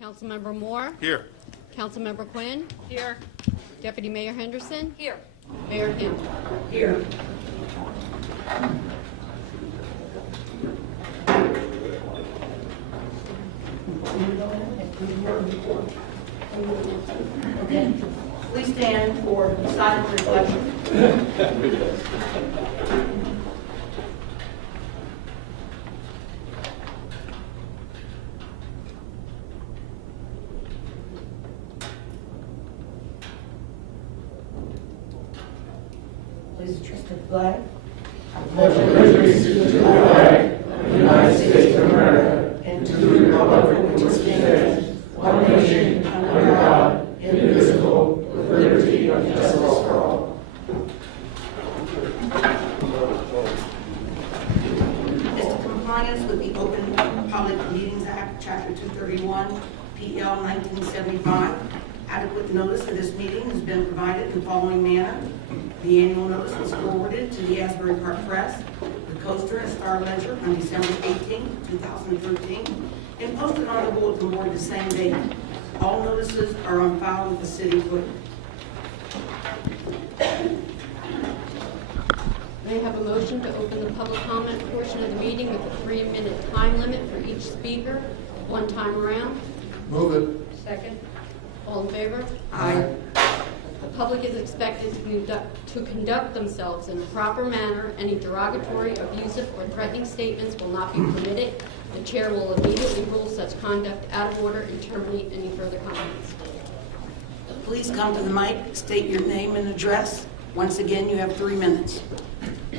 Councilmember Moore. Here. Councilmember Quinn. Here. Deputy Mayor Henderson. Here. Mayor Hill. Here. Okay. Please stand for silent reflection. Please address the flag. I pledge allegiance to the flag of the United States of America and to the republic for which it stands, one nation, under God, indivisible, with liberty and justice for all. Is to compliance with the Open Public Meetings Act, Chapter 231, PL 1975. Adequate notice of this meeting has been provided in the following manner. The annual notice was forwarded to the Asbury Park Press, the Coaster and Star Ledger on December 18, 2013, and posted on the bulletin board the same day. All notices are on file with the city clerk. May I have a motion to open the public comment portion of the meeting with a 3-minute time limit for each speaker, one time around? Move it. Second. All in favor? Aye. The public is expected to conduct themselves in a proper manner. Any derogatory, abusive, or threatening statements will not be permitted. The chair will immediately rule such conduct out of order and terminate any further comments. Please come to the mic, state your name and address. Once again, you have 3 minutes.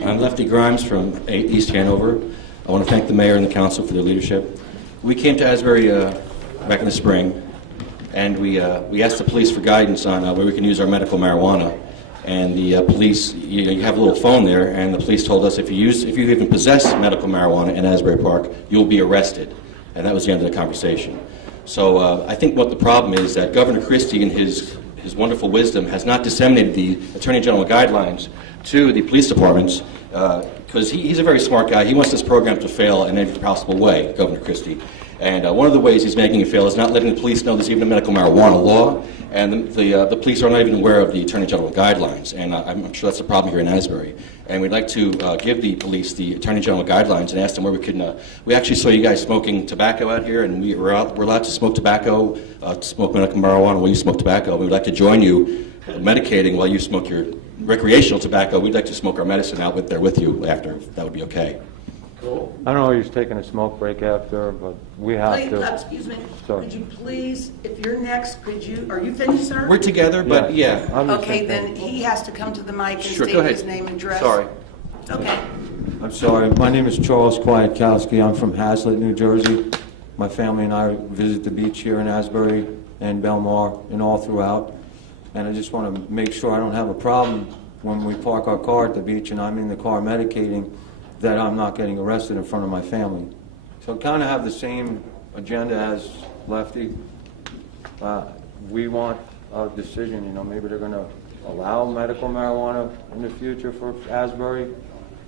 I'm Lefty Grimes from East Hanover. I want to thank the mayor and the council for their leadership. We came to Asbury back in the spring, and we asked the police for guidance on where we can use our medical marijuana. And the police, you have a little phone there, and the police told us if you even possess medical marijuana in Asbury Park, you'll be arrested. And that was the end of the conversation. So I think what the problem is that Governor Christie, in his wonderful wisdom, has not disseminated the Attorney General guidelines to the police departments, because he's a very smart guy. He wants this program to fail in every possible way, Governor Christie. And one of the ways he's making it fail is not letting the police know there's even a medical marijuana law, and the police are not even aware of the Attorney General guidelines, and I'm sure that's a problem here in Asbury. And we'd like to give the police the Attorney General guidelines and ask them where we can. We actually saw you guys smoking tobacco out here, and we're allowed to smoke tobacco, smoke medical marijuana while you smoke tobacco. We'd like to join you medicating while you smoke your recreational tobacco. We'd like to smoke our medicine out there with you after, if that would be okay. Cool. I don't know if he's taking a smoke break after, but we have Please, to. excuse me. Sorry. Could you please, if you're next, are you finished, sir? We're together, but yeah. I'm just Okay, thinking- then he has to come to the mic and Sure, state go ahead. his name and address. Sorry. Okay. I'm sorry. My name is Charles Kwiatkowski. I'm from Hazlitt, New Jersey. My family and I visit the beach here in Asbury and Belmar and all throughout. And I just want to make sure I don't have a problem when we park our car at the beach and I'm in the car medicating, that I'm not getting arrested in front of my family. So kind of have the same agenda as Lefty. We want a decision, maybe they're going to allow medical marijuana in the future for Asbury.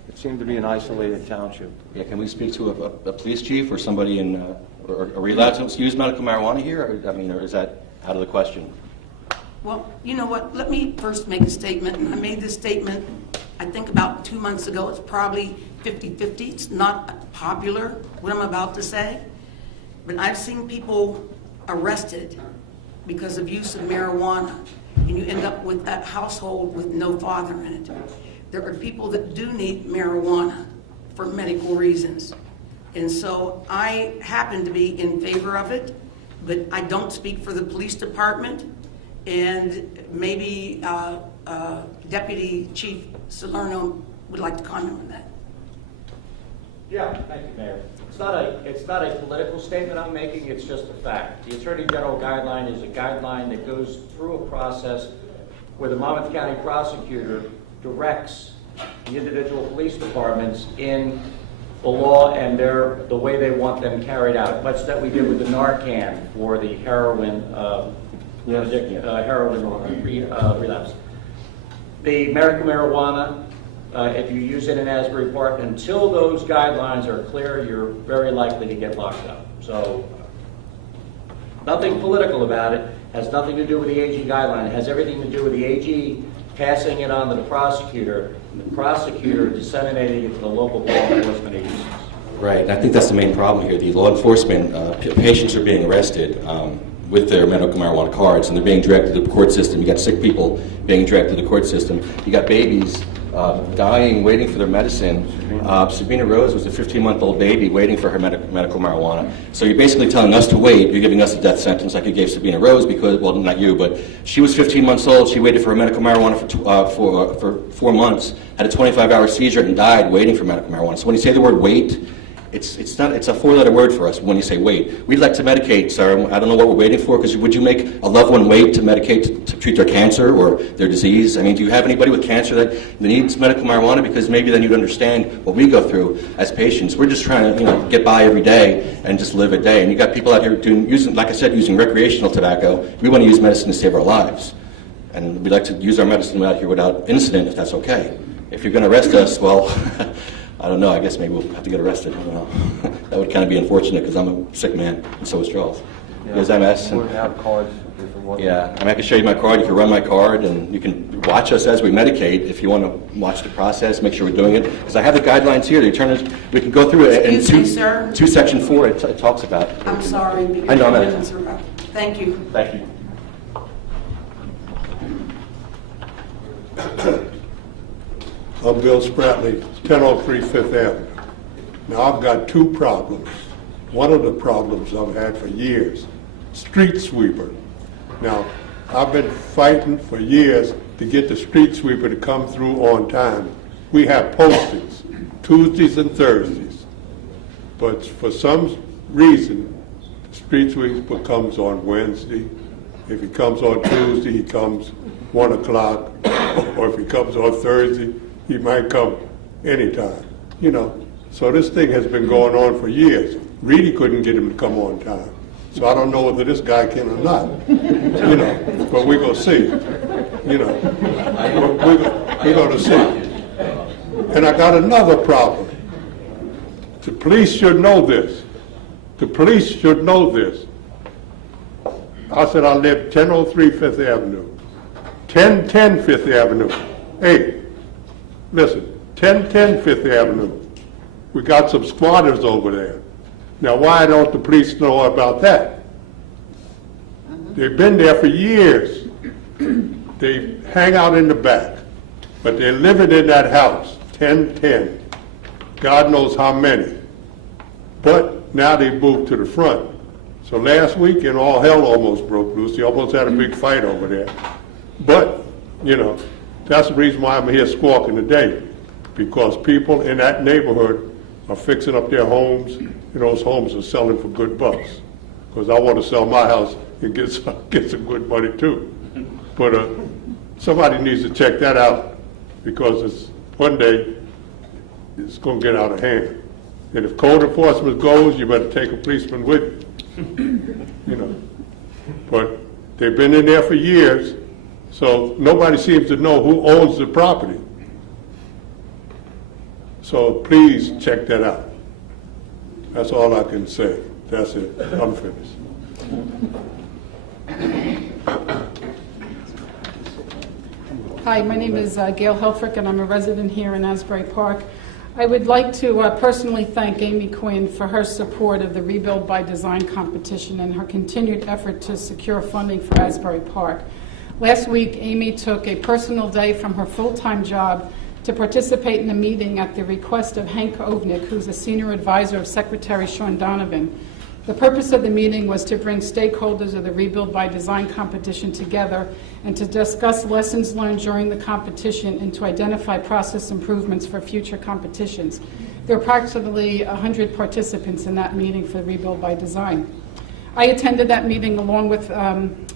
It seemed to be an isolated township. Yeah, can we speak to a police chief or somebody in, or are we allowed to use medical marijuana here? Or is that out of the question? Well, you know what? Let me first make a statement. And I made this statement, I think, about 2 months ago. It's probably 50-50. It's not popular, what I'm about to say. But I've seen people arrested because of use of marijuana, and you end up with that household with no father in it. There are people that do need marijuana for medical reasons. And so I happen to be in favor of it, but I don't speak for the police department, and maybe Deputy Chief Salerno would like to comment on that. Yeah, thank you, Mayor. It's not a political statement I'm making, it's just a fact. The Attorney General guideline is a guideline that goes through a process where the Monmouth County prosecutor directs the individual police departments in the law and the way they want them carried out, much that we did with the Narcan for the heroin relapse. The medical marijuana, if you use it in Asbury Park, until those guidelines are clear, you're very likely to get locked up. So Nothing political about it, has nothing to do with the AG guideline. It has everything to do with the AG passing it on to the prosecutor, and the prosecutor disseminating it to the local law enforcement agencies. Right, and I think that's the main problem here. The law enforcement, patients are being arrested with their medical marijuana cards, and they're being directed to the court system. You got sick people being directed to the court system. You got babies dying, waiting for their medicine. Sabina Rose was a 15-month-old baby waiting for her medical marijuana. So you're basically telling us to wait. You're giving us a death sentence like you gave Sabina Rose because, well, not you, but she was 15 months old. She waited for her medical marijuana for 4 months, had a 25-hour seizure, and died waiting for medical marijuana. So when you say the word wait, it's a four-letter word for us when you say wait. We'd like to medicate, sir. I don't know what we're waiting for, because would you make a loved one wait to medicate to treat their cancer or their disease? I mean, do you have anybody with cancer that needs medical marijuana? Because maybe then you'd understand what we go through as patients. We're just trying to, get by every day and just live a day. And you got people out here using, like I said, using recreational tobacco. We want to use medicine to save our lives. And we'd like to use our medicine out here without incident, if that's okay. If you're going to arrest us, well, I don't know. I guess maybe we'll have to get arrested. I don't know. That would kind of be unfortunate because I'm a sick man, and so is Charles. Yeah, He has MS. we have cards if it wasn't. Yeah, I can show you my card. You can run my card, and you can watch us as we medicate if you want to watch the process, make sure we're doing it. Because I have the guidelines here. We can go through it. Excuse me, sir? Section 4, it talks about it. I'm sorry. Because I know, I I'm didn't interrupt. Thank you. Thank you. I'm Bill Spratley, 1003 Fifth Avenue. Now, I've got two problems. One of the problems I've had for years, street sweeper. Now, I've been fighting for years to get the street sweeper to come through on time. We have postings, Tuesdays and Thursdays. But for some reason, the street sweeper comes on Wednesday. If he comes on Tuesday, he comes 1 o'clock. Or if he comes on Thursday, he might come anytime, So this thing has been going on for years. Reedy couldn't get him to come on time. So I don't know whether this guy can or not, but we're going to see, we're going to see. And I got another problem. The police should know this. The police should know this. I said I live 1003 Fifth Avenue, 1010 Fifth Avenue. Hey, listen, 1010 Fifth Avenue. We got some squatters over there. Now, why don't the police know about that? They've been there for years. They hang out in the back, but they're living in that house, 1010. God knows how many. But now they moved to the front. So last weekend, all hell almost broke loose. They almost had a big fight over there. But, that's the reason why I'm here squawking today, because people in that neighborhood are fixing up their homes, and those homes are selling for good bucks. Because I want to sell my house and get some good money too. But somebody needs to check that out, because one day it's going to get out of hand. And if code enforcement goes, you better take a policeman with you. But they've been in there for years, so nobody seems to know who owns the property. So please check that out. That's all I can say. That's it. I'm finished. Hi, my name is Gail Helfrich, and I'm a resident here in Asbury Park. I would like to personally thank Amy Quinn for her support of the Rebuild by Design competition and her continued effort to secure funding for Asbury Park. Last week, Amy took a personal day from her full-time job to participate in a meeting at the request of Hank Ovnick, who's a senior advisor of Secretary Sean Donovan. The purpose of the meeting was to bring stakeholders of the Rebuild by Design competition together and to discuss lessons learned during the competition and to identify process improvements for future competitions. There were approximately 100 participants in that meeting for Rebuild by Design. I attended that meeting along with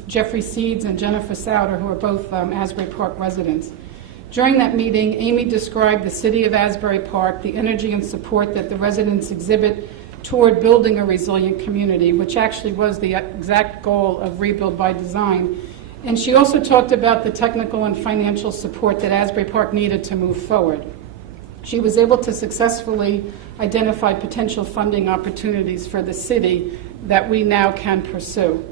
Jeffrey Seeds and Jennifer Souter, who are both Asbury Park residents. During that meeting, Amy described the city of Asbury Park, the energy and support that the residents exhibit toward building a resilient community, which actually was the exact goal of Rebuild by Design. And she also talked about the technical and financial support that Asbury Park needed to move forward. She was able to successfully identify potential funding opportunities for the city that we now can pursue.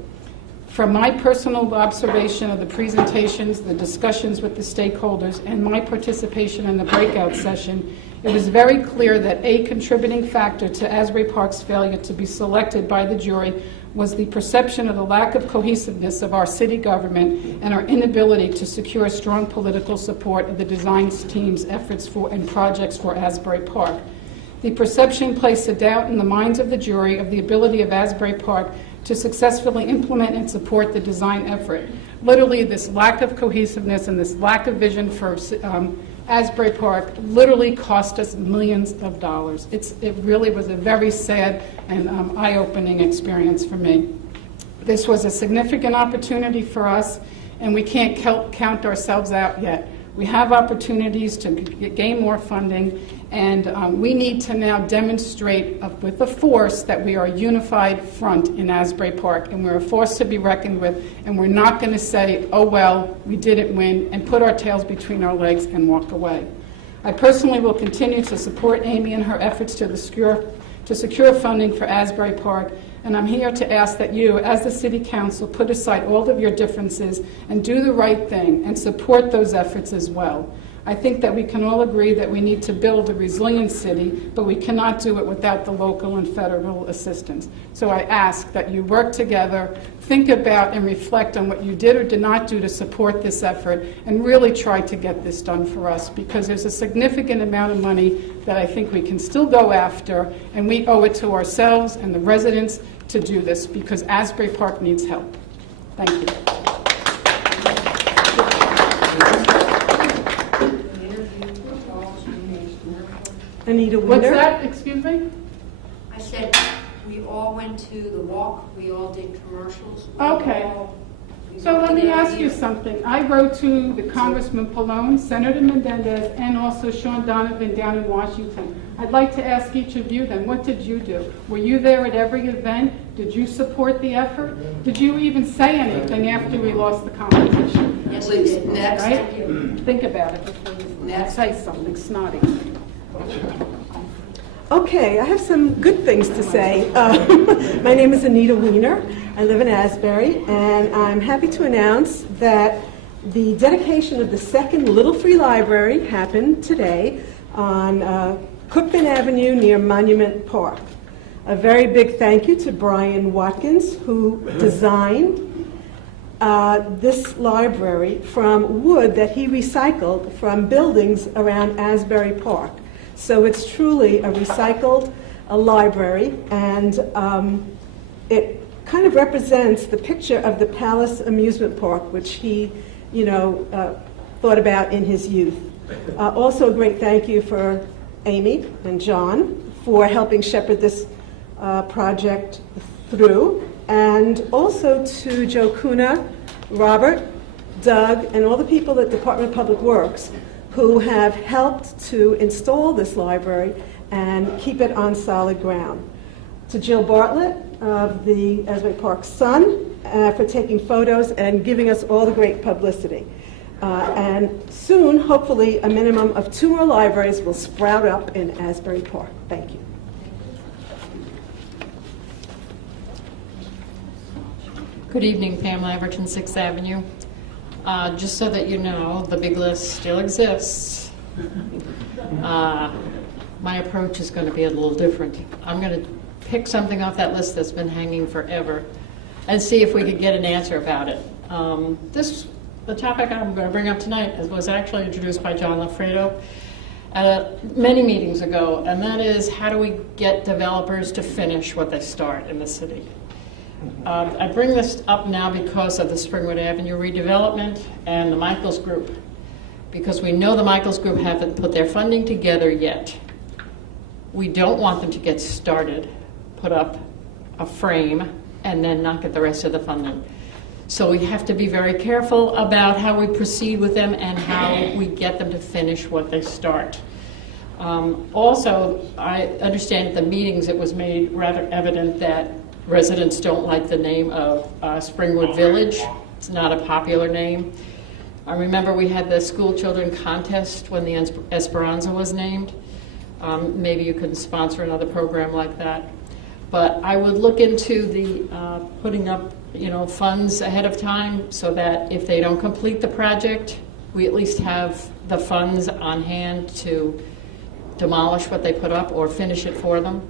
From my personal observation of the presentations, the discussions with the stakeholders, and my participation in the breakout session, it was very clear that a contributing factor to Asbury Park's failure to be selected by the jury was the perception of the lack of cohesiveness of our city government and our inability to secure strong political support of the design team's efforts for and projects for Asbury Park. The perception placed a doubt in the minds of the jury of the ability of Asbury Park to successfully implement and support the design effort. Literally, this lack of cohesiveness and this lack of vision for Asbury Park literally cost us millions of dollars. It really was a very sad and eye-opening experience for me. This was a significant opportunity for us, and we can't count ourselves out yet. We have opportunities to gain more funding, and we need to now demonstrate with the force that we are a unified front in Asbury Park, and we're a force to be reckoned with, and we're not going to say, oh well, we didn't win, and put our tails between our legs and walk away. I personally will continue to support Amy in her efforts to secure funding for Asbury Park, and I'm here to ask that you, as the City Council, put aside all of your differences and do the right thing and support those efforts as well. I think that we can all agree that we need to build a resilient city, but we cannot do it without the local and federal assistance. So I ask that you work together, think about and reflect on what you did or did not do to support this effort, and really try to get this done for us, because there's a significant amount of money that I think we can still go after, and we owe it to ourselves and the residents to do this, because Asbury Park needs help. Thank you. Anita Wiener. What's that? Excuse me? I said we all went to the walk, we all did commercials. Okay. So let me ask you something. I wrote to the Congressman Pallone, Senator Menendez, and also Sean Donovan down in Washington. I'd like to ask each of you then, what did you do? Were you there at every event? Did you support the effort? Did you even say anything after we lost the competition? Yes, Please, we did. next. Right? Think about it before you say something snotty. Okay, I have some good things to say. My name is Anita Wiener. I live in Asbury, and I'm happy to announce that the dedication of the second Little Free Library happened today on Cookman Avenue near Monument Park. A very big thank you to Brian Watkins, who designed this library from wood that he recycled from buildings around Asbury Park. So it's truly a recycled library, and it kind of represents the picture of the Palace Amusement Park, which he, thought about in his youth. Also a great thank you for Amy and John for helping shepherd this project through, and also to Joe Kuna, Robert, Doug, and all the people at Department of Public Works who have helped to install this library and keep it on solid ground. To Jill Bartlett of the Asbury Park Sun for taking photos and giving us all the great publicity. And soon, hopefully, a minimum of 2 more libraries will sprout up in Asbury Park. Thank you. Good evening, Pam Laverton, 6th Avenue. Just so that you know, the big list still exists. My approach is going to be a little different. I'm going to pick something off that list that's been hanging forever and see if we could get an answer about it. The topic I'm going to bring up tonight was actually introduced by John Lafredo many meetings ago, and that is, how do we get developers to finish what they start in the city? I bring this up now because of the Springwood Avenue redevelopment and the Michaels Group, because we know the Michaels Group haven't put their funding together yet. We don't want them to get started, put up a frame, and then not get the rest of the funding. So we have to be very careful about how we proceed with them and how we get them to finish what they start. Also, I understand at the meetings it was made rather evident that residents don't like the name of Springwood Village. It's not a popular name. I remember we had the school children contest when the Esperanza was named. Maybe you could sponsor another program like that. But I would look into the putting up, funds ahead of time so that if they don't complete the project, we at least have the funds on hand to demolish what they put up or finish it for them.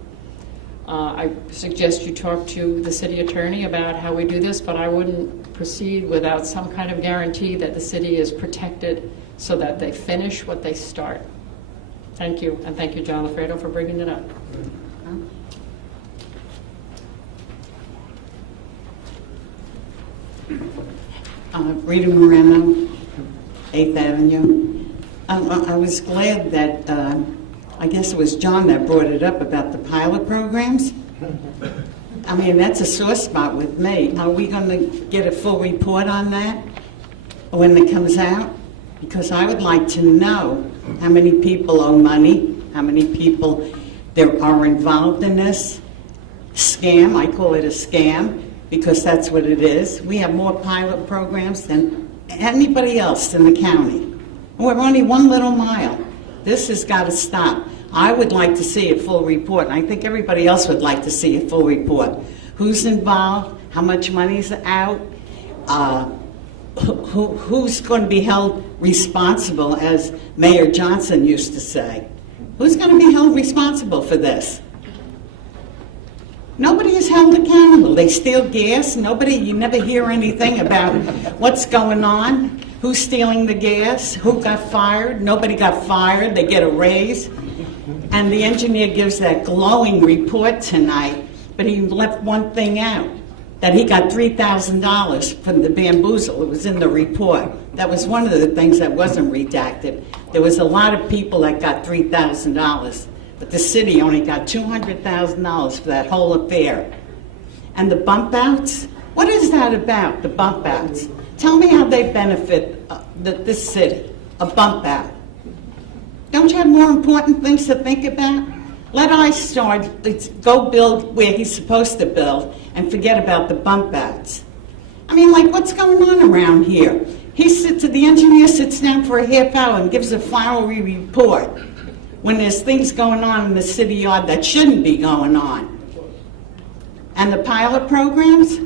I suggest you talk to the city attorney about how we do this, but I wouldn't proceed without some kind of guarantee that the city is protected so that they finish what they start. Thank you, and thank you, John Alfredo, for bringing it up. Rita Moreno, 8th Avenue. I was glad that, I guess it was John that brought it up about the pilot programs. I mean, that's a sore spot with me. Are we going to get a full report on that when it comes out? Because I would like to know how many people owe money, how many people there are involved in this scam. I call it a scam because that's what it is. We have more pilot programs than anybody else in the county. We're only one little mile. This has got to stop. I would like to see a full report, and I think everybody else would like to see a full report. Who's involved? How much money's out? Who's going to be held responsible, as Mayor Johnson used to say? Who's going to be held responsible for this? Nobody is held accountable. They steal gas. You never hear anything about what's going on. Who's stealing the gas? Who got fired? Nobody got fired. They get a raise. And the engineer gives that glowing report tonight, but he left one thing out, that he got $3,000 from the bamboozle. It was in the report. That was one of the things that wasn't redacted. There was a lot of people that got $3,000, but the city only got $200,000 for that whole affair. And the bump outs? What is that about, the bump outs? Tell me how they benefit this city, a bump out. Don't you have more important things to think about? Let let's go build where he's supposed to build and forget about the bump outs. I mean, like, what's going on around here? The engineer sits down for a half hour and gives a flowery report when there's things going on in the city yard that shouldn't be going on. And the pilot programs?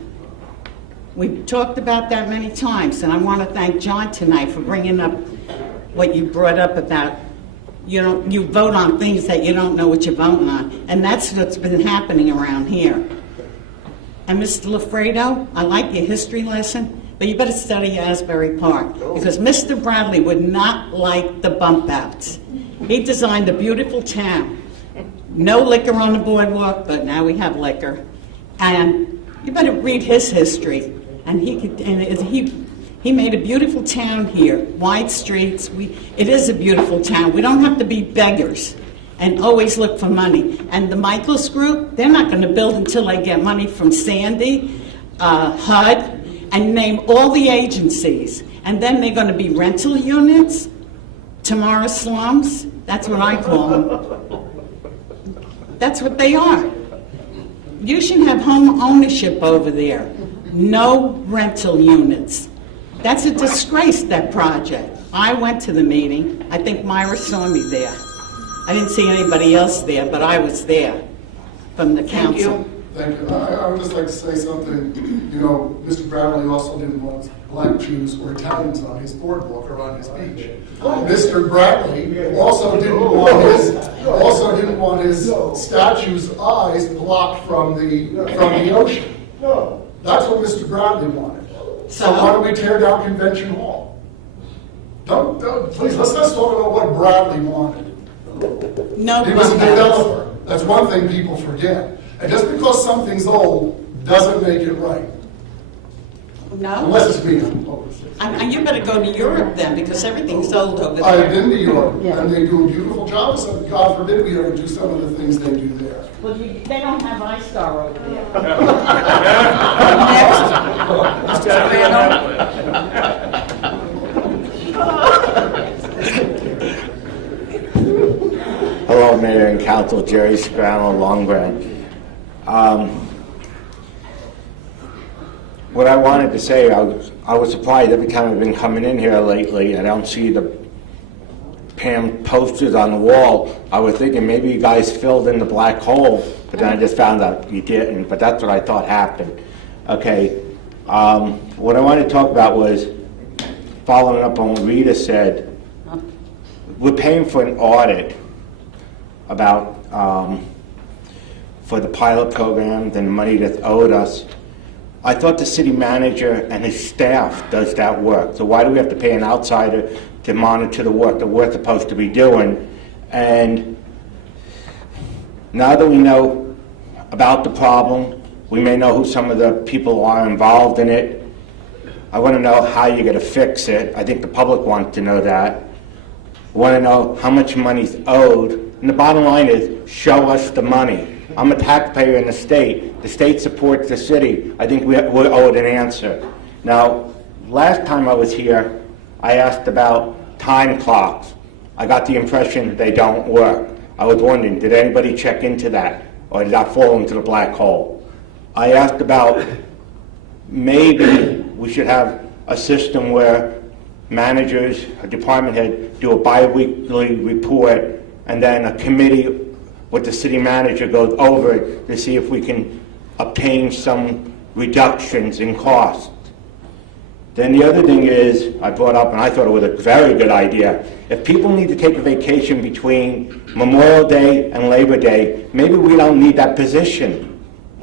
We've talked about that many times, and I want to thank John tonight for bringing up what you brought up about, you vote on things that you don't know what you're voting on, and that's what's been happening around here. And Mr. Lafredo, I like your history lesson, but you better study Asbury Park, because Mr. Bradley would not like the bump outs. He designed a beautiful town. No liquor on the boardwalk, but now we have liquor. And you better read his history. And he made a beautiful town here, wide streets. It is a beautiful town. We don't have to be beggars and always look for money. And the Michaels Group, they're not going to build until they get money from Sandy, HUD, and name all the agencies. And then they're going to be rental units, Tamara slums. That's what I call them. That's what they are. You should have home ownership over there. No rental units. That's a disgrace, that project. I went to the meeting. I think Myra saw me there. I didn't see anybody else there, but I was there from the council. Thank you. I would just like to say something. Mr. Bradley also didn't want black Jews or Italians on his boardwalk or on his beach. Mr. Bradley also didn't want his statue's eyes blocked from the ocean. That's what Mr. Bradley wanted. So why don't we tear down Convention Hall? Please, let's not talk about what Bradley wanted. No, he was a developer. That's one thing people forget. And just because something's old doesn't make it right. No. Unless it's me. And you better go to Europe then, because everything's old over there. I've been to Europe, and they do a beautiful job. So God forbid we ever do some of the things they do there. Well, they don't have iStar over there. Next, Mr. Hello, Mayor and Council. Jerry Scriano, Long Branch. What I wanted to say, I was surprised every time I've been coming in here lately, I don't see the Pam posters on the wall, I was thinking maybe you guys filled in the black hole, but then I just found out you didn't, but that's what I thought happened. Okay, what I wanted to talk about was, following up on what Rita said, we're paying for an audit about, for the pilot program, the money that's owed us. I thought the city manager and his staff does that work, so why do we have to pay an outsider to monitor the work that we're supposed to be doing? And now that we know about the problem, we may know who some of the people are involved in it. I want to know how you're going to fix it. I think the public wants to know that. I want to know how much money's owed. And the bottom line is, show us the money. I'm a taxpayer in the state. The state supports the city. I think we're owed an answer. Now, last time I was here, I asked about time clocks. I got the impression they don't work. I was wondering, did anybody check into that? Or did that fall into the black hole? I asked about maybe we should have a system where managers, a department head, do a bi-weekly report, and then a committee with the city manager goes over it to see if we can obtain some reductions in cost. Then the other thing is, I brought up, and I thought it was a very good idea, if people need to take a vacation between Memorial Day and Labor Day, maybe we don't need that position.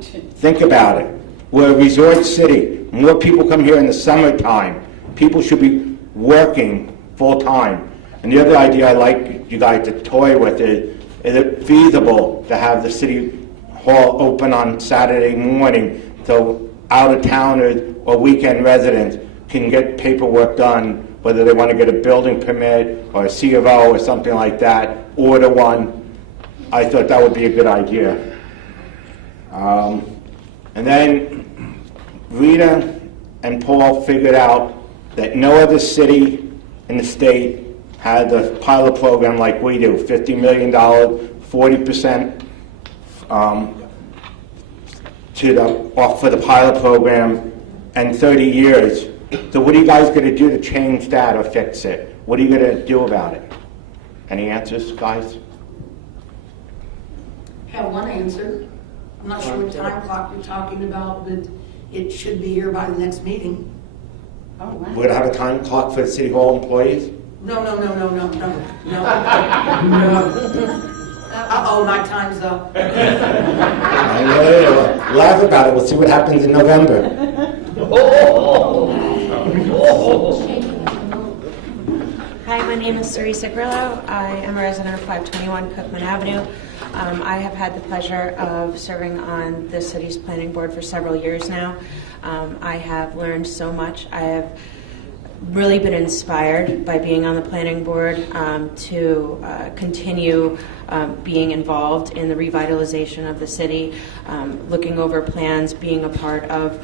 Think about it. We're a resort city. More people come here in the summertime. People should be working full time. And the other idea I like you guys to toy with is it feasible to have the city hall open on Saturday morning so out-of-towners or weekend residents can get paperwork done, whether they want to get a building permit or a C of O or something like that, order one. I thought that would be a good idea. And then Rita and Paul figured out that no other city in the state had a pilot program like we do, $50 million, 40% for the pilot program, and 30 years. So what are you guys going to do to change that or fix it? What are you going to do about it? Any answers, guys? Have one answer. I'm not sure what time clock you're talking about, but it should be here by the next meeting. Oh, wow. We're going to have a time clock for the city hall employees? No. Uh-oh, my time's up. I know. Laugh about it. We'll see what happens in November. Hi, my name is Cerisa Grillo. I am a resident of 521 Cookman Avenue. I have had the pleasure of serving on the city's planning board for several years now. I have learned so much. I have really been inspired by being on the planning board to continue being involved in the revitalization of the city, looking over plans, being a part of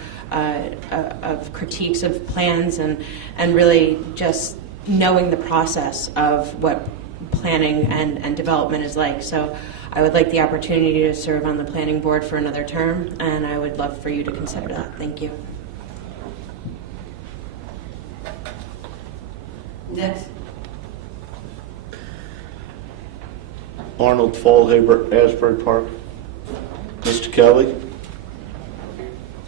critiques of plans, and really just knowing the process of what planning and development is like. So I would like the opportunity to serve on the planning board for another term, and I would love for you to consider that. Thank you. Next. Arnold Fallhaber, Asbury Park. Mr. Kelly,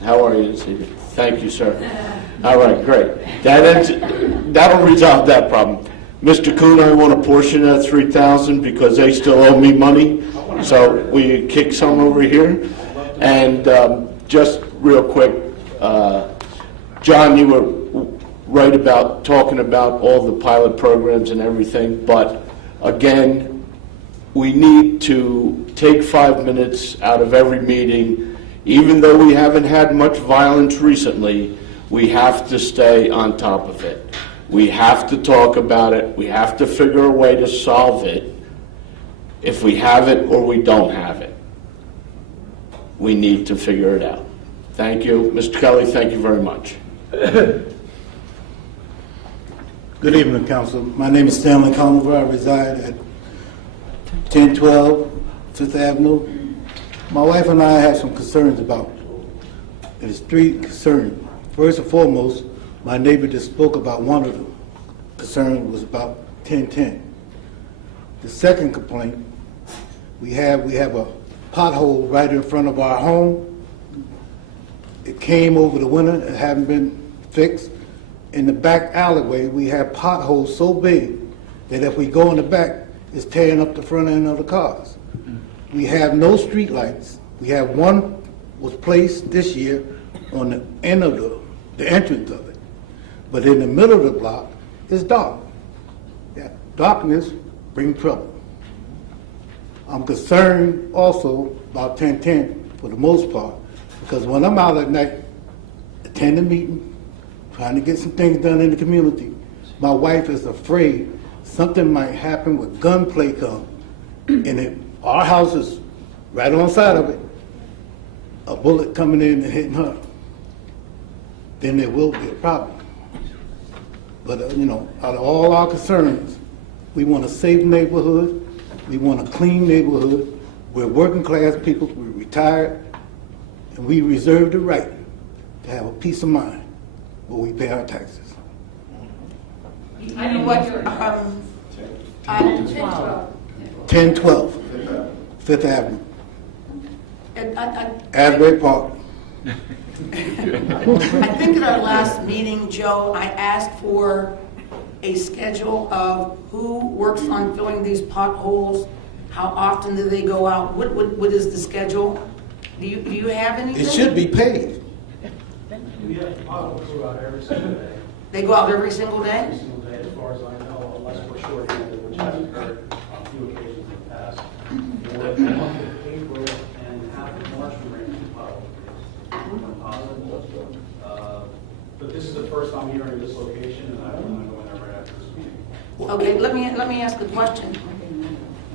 how are you this evening? Thank you, sir. All right, great. That'll resolve that problem. Mr. Kuhn, I want a portion of that $3,000 because they still owe me money. So we kick some over here. And just real quick, John, you were right about talking about all the pilot programs and everything, but again, we need to take 5 minutes out of every meeting. Even though we haven't had much violence recently, we have to stay on top of it. We have to talk about it. We have to figure a way to solve it. If we have it or we don't have it, we need to figure it out. Thank you. Mr. Kelly, thank you very much. Good evening, Council. My name is Stanley Conover. I reside at 1012 Fifth Avenue. My wife and I have some concerns about it. There's three concerns. First and foremost, my neighbor just spoke about one of them. Concern was about 1010. The second complaint, we have a pothole right in front of our home. It came over the winter, it hasn't been fixed. In the back alleyway, we have potholes so big that if we go in the back, it's tearing up the front end of the cars. We have no street lights. We have one was placed this year on the end of the entrance of it. But in the middle of the block, it's dark. Yeah, darkness brings trouble. I'm concerned also about 1010 for the most part, because when I'm out at night, attending meetings, trying to get some things done in the community, my wife is afraid something might happen with gunplay come. And our house is right alongside of it, a bullet coming in and hitting her, then there will be a problem. But, out of all our concerns, we want a safe neighborhood, we want a clean neighborhood, we're working class people, we're retired, and we reserve the right to have a peace of mind where we pay our taxes. I know what you're, 1012, Fifth Avenue, Asbury Park. I think at our last meeting, Joe, I asked for a schedule of who works on filling these potholes, how often do they go out, what is the schedule? Do you have anything? It should be paid. We have potholes go out every single day. They go out every single day? Every single day, as far as I know, unless we're short-handed, which has occurred on a few occasions in the past. For the month of April and half of March, we ran 2 potholes. But this is the first time hearing this location, and I don't know when I ran after this meeting. Okay, let me ask the question.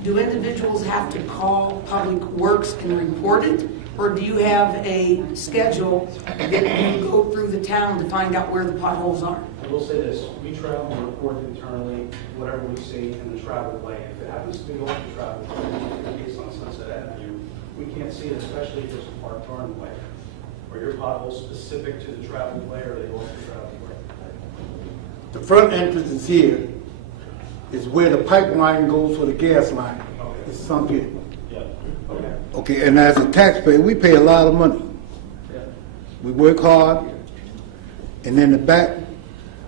Do individuals have to call Public Works and report it? Or do you have a schedule that you go through the town to find out where the potholes are? I will say this, we travel and report internally whatever we see in the travel lane. If it happens to be off the travel lane, like the case on Sunset Avenue, we can't see it, especially if there's a parked car in the way. Are your potholes specific to the travel way, or are they off the travel way? The front entrance is here, is where the pipeline goes for the gas line. Okay. It's sunk in. Yeah, okay. Okay, and as a taxpayer, we pay a lot of money. Yeah. We work hard, and in the back,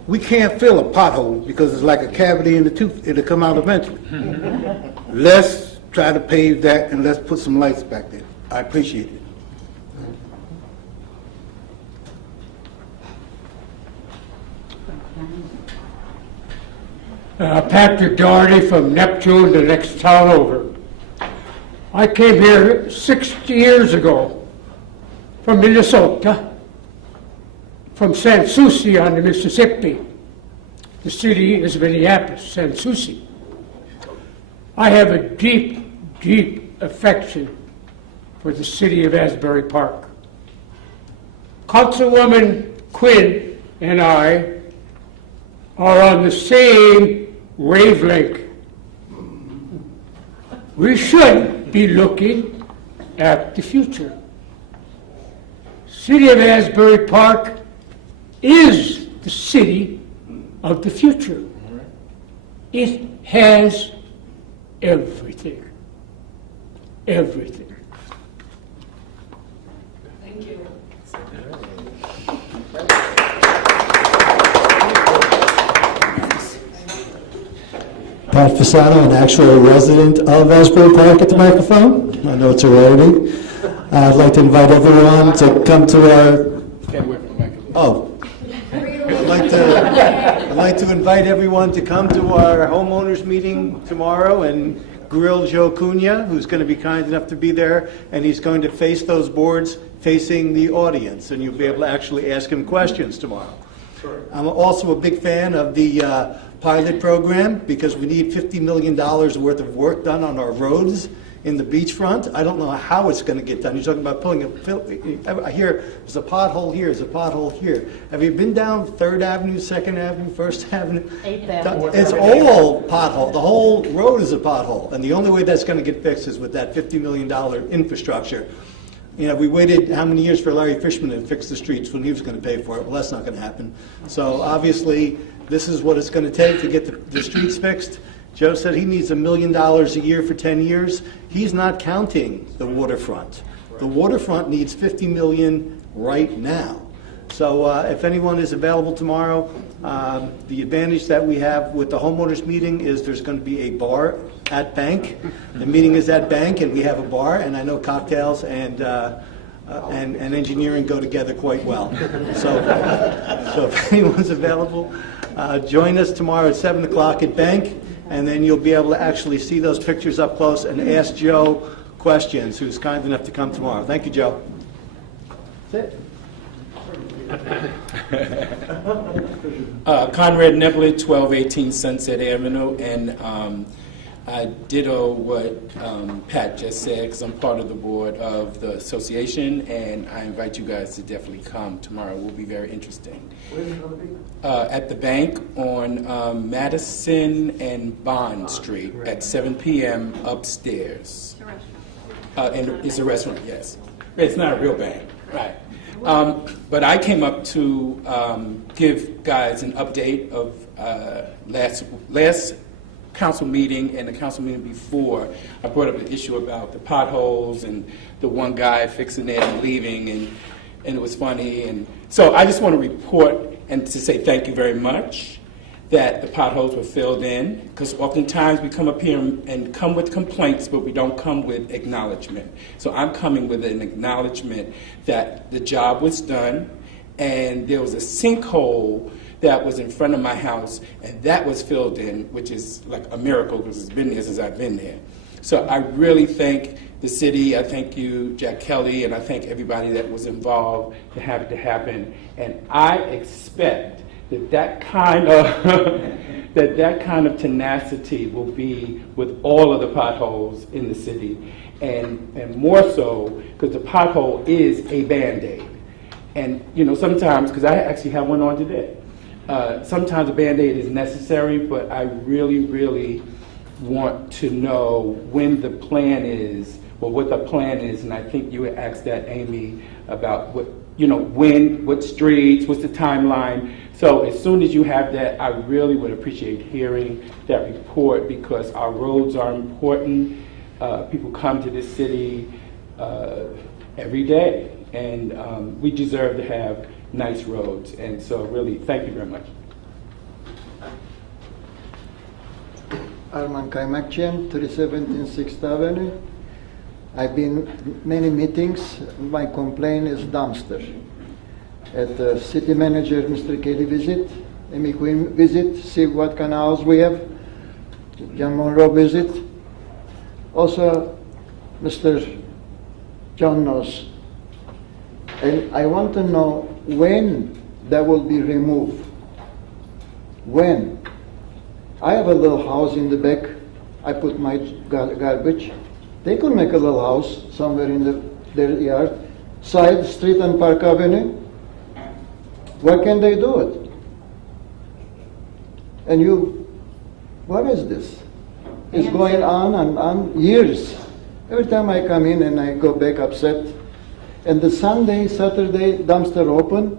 we can't fill a pothole because it's like a cavity in the tooth. It'll come out eventually. Let's try to pave that and let's put some lights back there. I appreciate it. Patrick Doherty from Neptune, the next town over. I came here 60 years ago from Minnesota, from San Souci on the Mississippi. The city is Minneapolis, San Souci. I have a deep, deep affection for the city of Asbury Park. Councilwoman Quinn and I are on the same wavelength. We should be looking at the future. City of Asbury Park is the city of the future. It has everything. Everything. Thank you. Pat Fasano, an actual resident of Asbury Park at the microphone. I know it's a rarity. I'd like to invite everyone to come to our... Can't wait for the microphone. Oh. I'd like to invite everyone to come to our homeowners meeting tomorrow and grill Joe Cunha, who's going to be kind enough to be there, and he's going to face those boards facing the audience, and you'll be able to actually ask him questions tomorrow. I'm also a big fan of the pilot program because we need $50 million worth of work done on our roads in the beachfront. I don't know how it's going to get done. You're talking about pulling I hear there's a pothole here, there's a pothole here. Have you been down 3rd Avenue, 2nd Avenue, 1st Avenue? 8th Avenue. It's all pothole. The whole road is a pothole. And the only way that's going to get fixed is with that $50 million infrastructure. You know, we waited how many years for Larry Fishman to fix the streets when he was going to pay for it? Well, that's not going to happen. So obviously, this is what it's going to take to get the streets fixed. Joe said he needs $1 million a year for 10 years. He's not counting the waterfront. The waterfront needs $50 million right now. So if anyone is available tomorrow, the advantage that we have with the homeowners meeting is there's going to be a bar at Bank. The meeting is at Bank, and we have a bar, and I know cocktails and engineering go together quite well. So if anyone's available, join us tomorrow at 7 o'clock at Bank, and then you'll be able to actually see those pictures up close and ask Joe questions, who's kind enough to come tomorrow. Thank you, Joe. That's it. Conrad Nibley, 1218 Sunset Avenue, and I ditto what Pat just said, because I'm part of the board of the association, and I invite you guys to definitely come tomorrow. It will be very interesting. Where is it going to be? At the Bank on Madison and Bond Street at 7 p.m. upstairs. And it's a restaurant, yes. It's not a real bank, right. But I came up to give guys an update of last council meeting and the council meeting before. I brought up an issue about the potholes and the one guy fixing it and leaving, and it was funny. And so I just want to report and to say thank you very much that the potholes were filled in, because oftentimes we come up here and come with complaints, but we don't come with acknowledgement. So I'm coming with an acknowledgement that the job was done, and there was a sinkhole that was in front of my house, and that was filled in, which is like a miracle because it's been there since I've been there. So I really thank the city, I thank you, Jack Kelly, and I thank everybody that was involved to have it to happen. And I expect that kind of tenacity will be with all of the potholes in the city, and more so because the pothole is a Band-Aid. And you know, sometimes, because I actually have one on today, sometimes a Band-Aid is necessary, but I really want to know when the plan is, or what the plan is, and I think you had asked that, Amy, about what, you know, when, what streets, what's the timeline. So as soon as you have that, I really would appreciate hearing that report, because our roads are important. People come to this city every day, and we deserve to have nice roads. And so really, thank you very much. Arman Kaymakcian, 317 6th Avenue. I've been many meetings. My complaint is dumpster. At the city manager, Mr. Kelly visit, Amy Quinn visit, see what kind of house we have. John Monroe visit. Also, Mr. John knows. And I want to know when that will be removed. When? I have a little house in the back. I put my garbage. They could make a little house somewhere in their yard, side street and Park Avenue. Why can't they do it? And what is this? It's going on and on years. Every time I come in and I go back upset, and the Sunday, Saturday, dumpster open,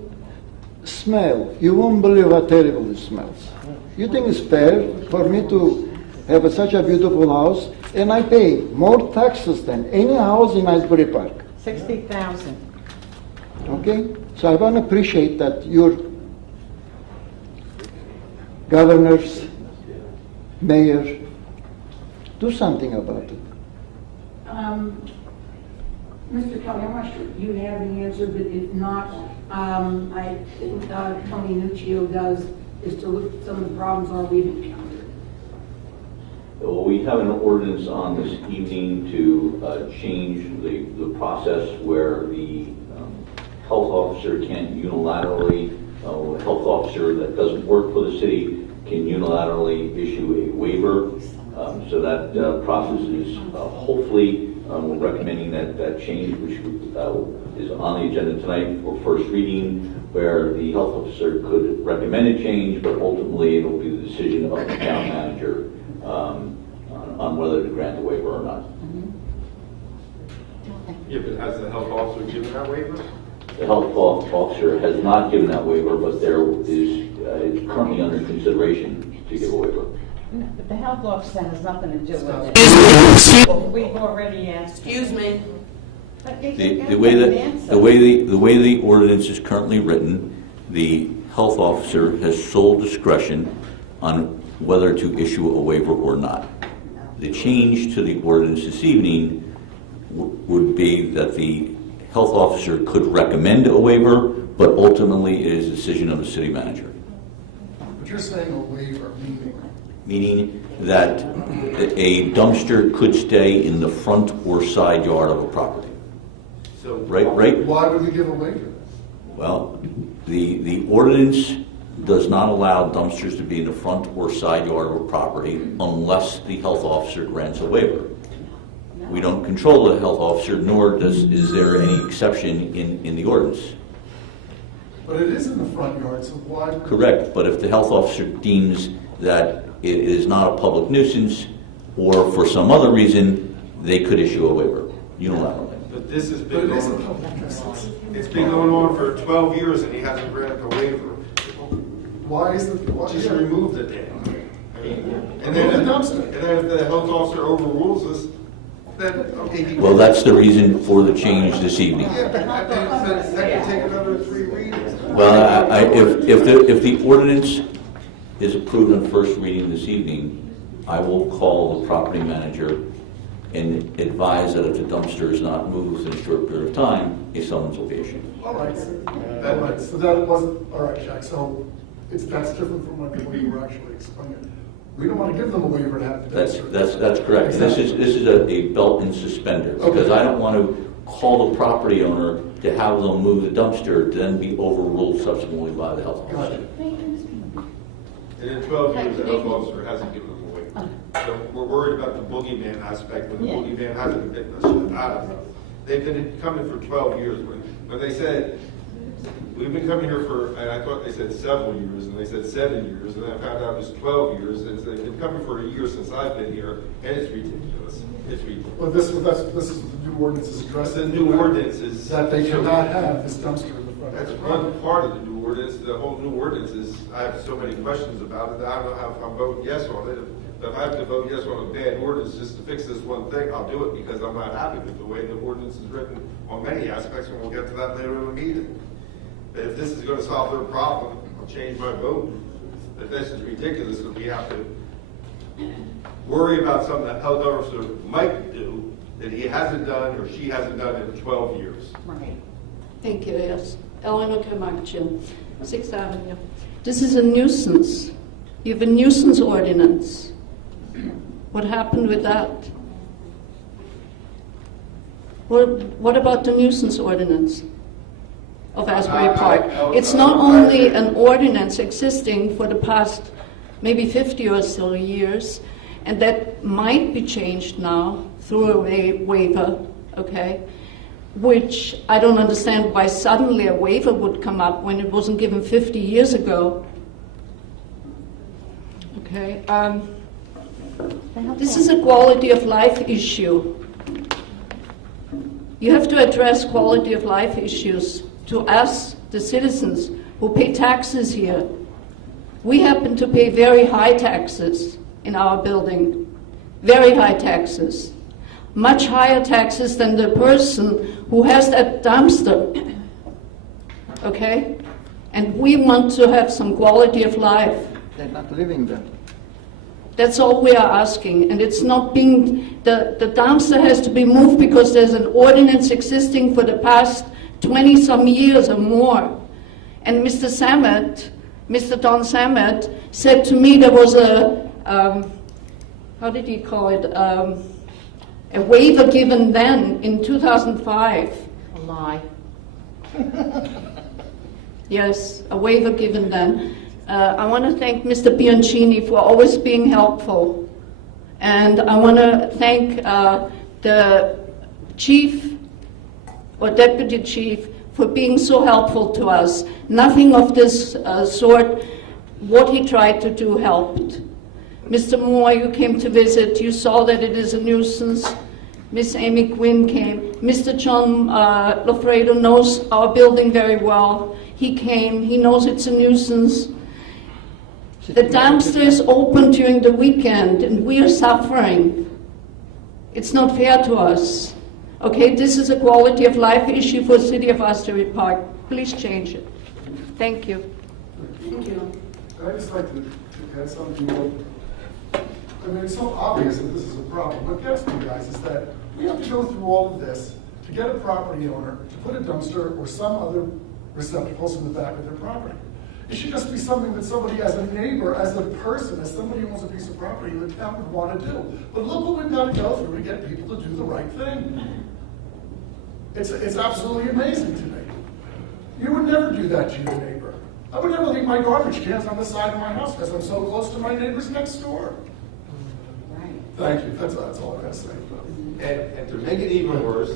smell. You won't believe how terrible it smells. You think it's fair for me to have such a beautiful house, and I pay more taxes than any house in Asbury Park? 60,000. Okay? So I want to appreciate that your governors, mayor, do something about it. Mr. Kelly, I'm not sure you have the answer, but if not, I think Tony Nuccio does, is to look at some of the problems are we've encountered. Well, we have an ordinance on this evening to change the process where the health officer can't unilaterally, a health officer that doesn't work for the city can unilaterally issue a waiver. So that process is hopefully, we're recommending that change, which is on the agenda tonight for first reading, where the health officer could recommend a change, but ultimately it will be the decision of the town manager on whether to grant the waiver or not. Yeah, but has the health officer given that waiver? The health officer has not given that waiver, but there is it's currently under consideration to give a waiver. But the health officer has nothing to do with it. We've already asked. Excuse me. The way the ordinance is currently written, the health officer has sole discretion on whether to issue a waiver or not. The change to the ordinance this evening would be that the health officer could recommend a waiver, but ultimately it is a decision of the city manager. But you're saying a waiver, Meaning that a dumpster could stay in the front or side yard of a property. so Right. why would we give a waiver? Well, the ordinance does not allow dumpsters to be in the front or side yard of a property unless the health officer grants a waiver. We don't control the health officer, nor is there any exception in the ordinance. But it is in the front yard, so why? Correct, but if the health officer deems that it is not a public nuisance, or for some other reason, they could issue a waiver unilaterally. But this has been going on. It's been going on for 12 years and he hasn't granted a waiver. Why is the... Just remove the damn thing. And then if the health officer overrules us, then, okay. Well, that's the reason for the change this evening. Yeah, but that could take another 3 readings. Well, if the ordinance is approved on first reading this evening, I will call the property manager and advise that if the dumpster is not moved in a short period of time, a summons will be issued. All right, so that wasn't... All right, Jack, so that's different from what the way you were actually explaining. We don't want to give them a waiver to have the dumpster. That's correct. Exactly. This is a belt and suspender, because I don't want to call the property owner to have them move the dumpster to then be overruled subsequently by the health officer. And in 12 years, the health officer hasn't given them a waiver. So we're worried about the boogeyman aspect, but the boogeyman hasn't bitten us out of them. They've been coming for 12 years. When they said, we've been coming here for, and I thought they said several years, and they said 7 years, and then I found out it was 12 years, and they've been coming for a year since I've been here, and it's ridiculous. It's ridiculous. Well, this is what the new ordinance is addressing. The new ordinance is... That they cannot have this dumpster in the front. That's one part of the new ordinance. The whole new ordinance is, I have so many questions about it that I don't know how if I'm voting yes on it. If I have to vote yes on a bad ordinance just to fix this one thing, I'll do it because I'm not happy with the way the ordinance is written on many aspects, and we'll get to that later in the meeting. But if this is going to solve their problem, I'll change my vote. But this is ridiculous that we have to worry about something that health officer might do that he hasn't done or she hasn't done in 12 years. Right. Thank you, yes. Eleanor Camacho, 6th Avenue. This is a nuisance. You have a nuisance ordinance. What happened with that? What about the nuisance ordinance of Asbury Park? It's not only an ordinance existing for the past maybe 50 or so years, and that might be changed now through a waiver, okay? Which I don't understand why suddenly a waiver would come up when it wasn't given 50 years ago. Okay. This is a quality of life issue. You have to address quality of life issues to us, the citizens who pay taxes here. We happen to pay very high taxes in our building, very high taxes, much higher taxes than the person who has that dumpster, okay? And we want to have some quality of life. They're not living there. That's all we are asking, and it's not being, the dumpster has to be moved because there's an ordinance existing for the past 20-some years or more. And Mr. Samet, Mr. Don Samet, said to me there was a, how did he call it, a waiver given then in 2005. A lie. Yes, a waiver given then. I want to thank Mr. Bianchini for always being helpful. And I want to thank the chief or deputy chief for being so helpful to us. Nothing of this sort, what he tried to do helped. Mr. Moore, you came to visit. You saw that it is a nuisance. Miss Amy Quinn came. Mr. John Lofredo knows our building very well. He came. He knows it's a nuisance. The dumpster is open during the weekend, and we are suffering. It's not fair to us. Okay, this is a quality of life issue for the city of Asbury Park. Please change it. Thank you. Thank you. I'd just like to add something more. I mean, it's so obvious that this is a problem. What gets me, guys, is that we have to go through all of this to get a property owner to put a dumpster or some other receptacles in the back of their property. It should just be something that somebody, as a neighbor, as a person, as somebody who owns a piece of property in the town would want to do. But look what we've got to go through to get people to do the right thing. It's absolutely amazing to me. You would never do that to your neighbor. I would never leave my garbage cans on the side of my house because I'm so close to my neighbors next door. Thank you. That's all I got to say. And to make it even worse,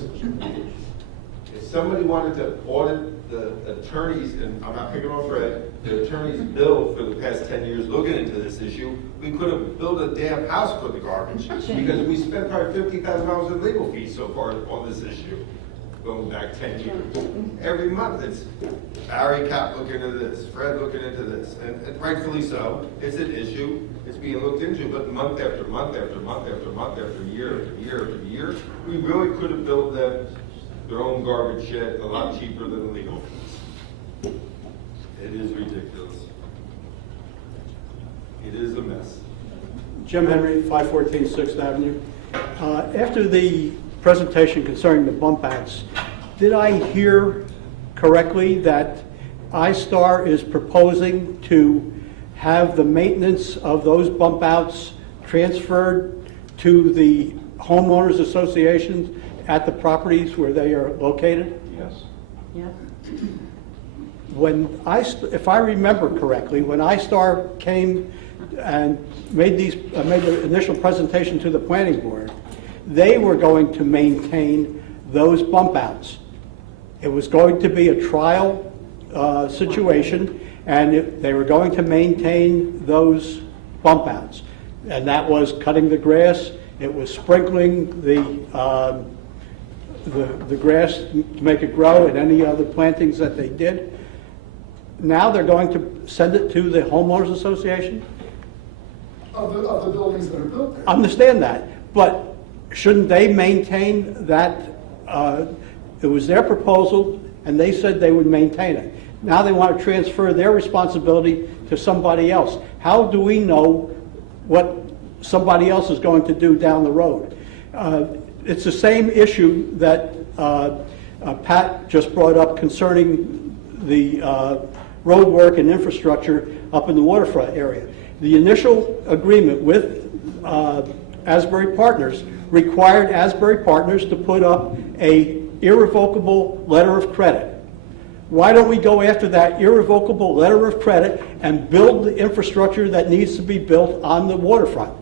if somebody wanted to audit the attorneys, and I'm not picking on Fred, the attorney's bill for the past 10 years looking into this issue, we could have built a damn house for the garbage because we spent probably $50,000 in legal fees so far on this issue, going back 10 years. Every month it's Barry Cap looking into this, Fred looking into this, and rightfully so. It's an issue. It's being looked into, but month after month after month after month after year after year after year, we really could have built them their own garbage shed a lot cheaper than the legal fees. It is ridiculous. It is a mess. Jim Henry, 514 6th Avenue. After the presentation concerning the bump outs, did I hear correctly that iStar is proposing to have the maintenance of those bump outs transferred to the homeowners associations at the properties where they are located? Yes. Yeah. If I remember correctly, when iStar came and made the initial presentation to the planning board, they were going to maintain those bump outs. It was going to be a trial situation, and they were going to maintain those bump outs. And that was cutting the grass, it was sprinkling the grass to make it grow, and any other plantings that they did. Now they're going to send it to the homeowners association? Of the buildings that are built there. Understand that, but shouldn't they maintain that? It was their proposal, and they said they would maintain it. Now they want to transfer their responsibility to somebody else. How do we know what somebody else is going to do down the road? It's the same issue that Pat just brought up concerning the road work and infrastructure up in the waterfront area. The initial agreement with Asbury Partners required Asbury Partners to put up a irrevocable letter of credit. Why don't we go after that irrevocable letter of credit and build the infrastructure that needs to be built on the waterfront?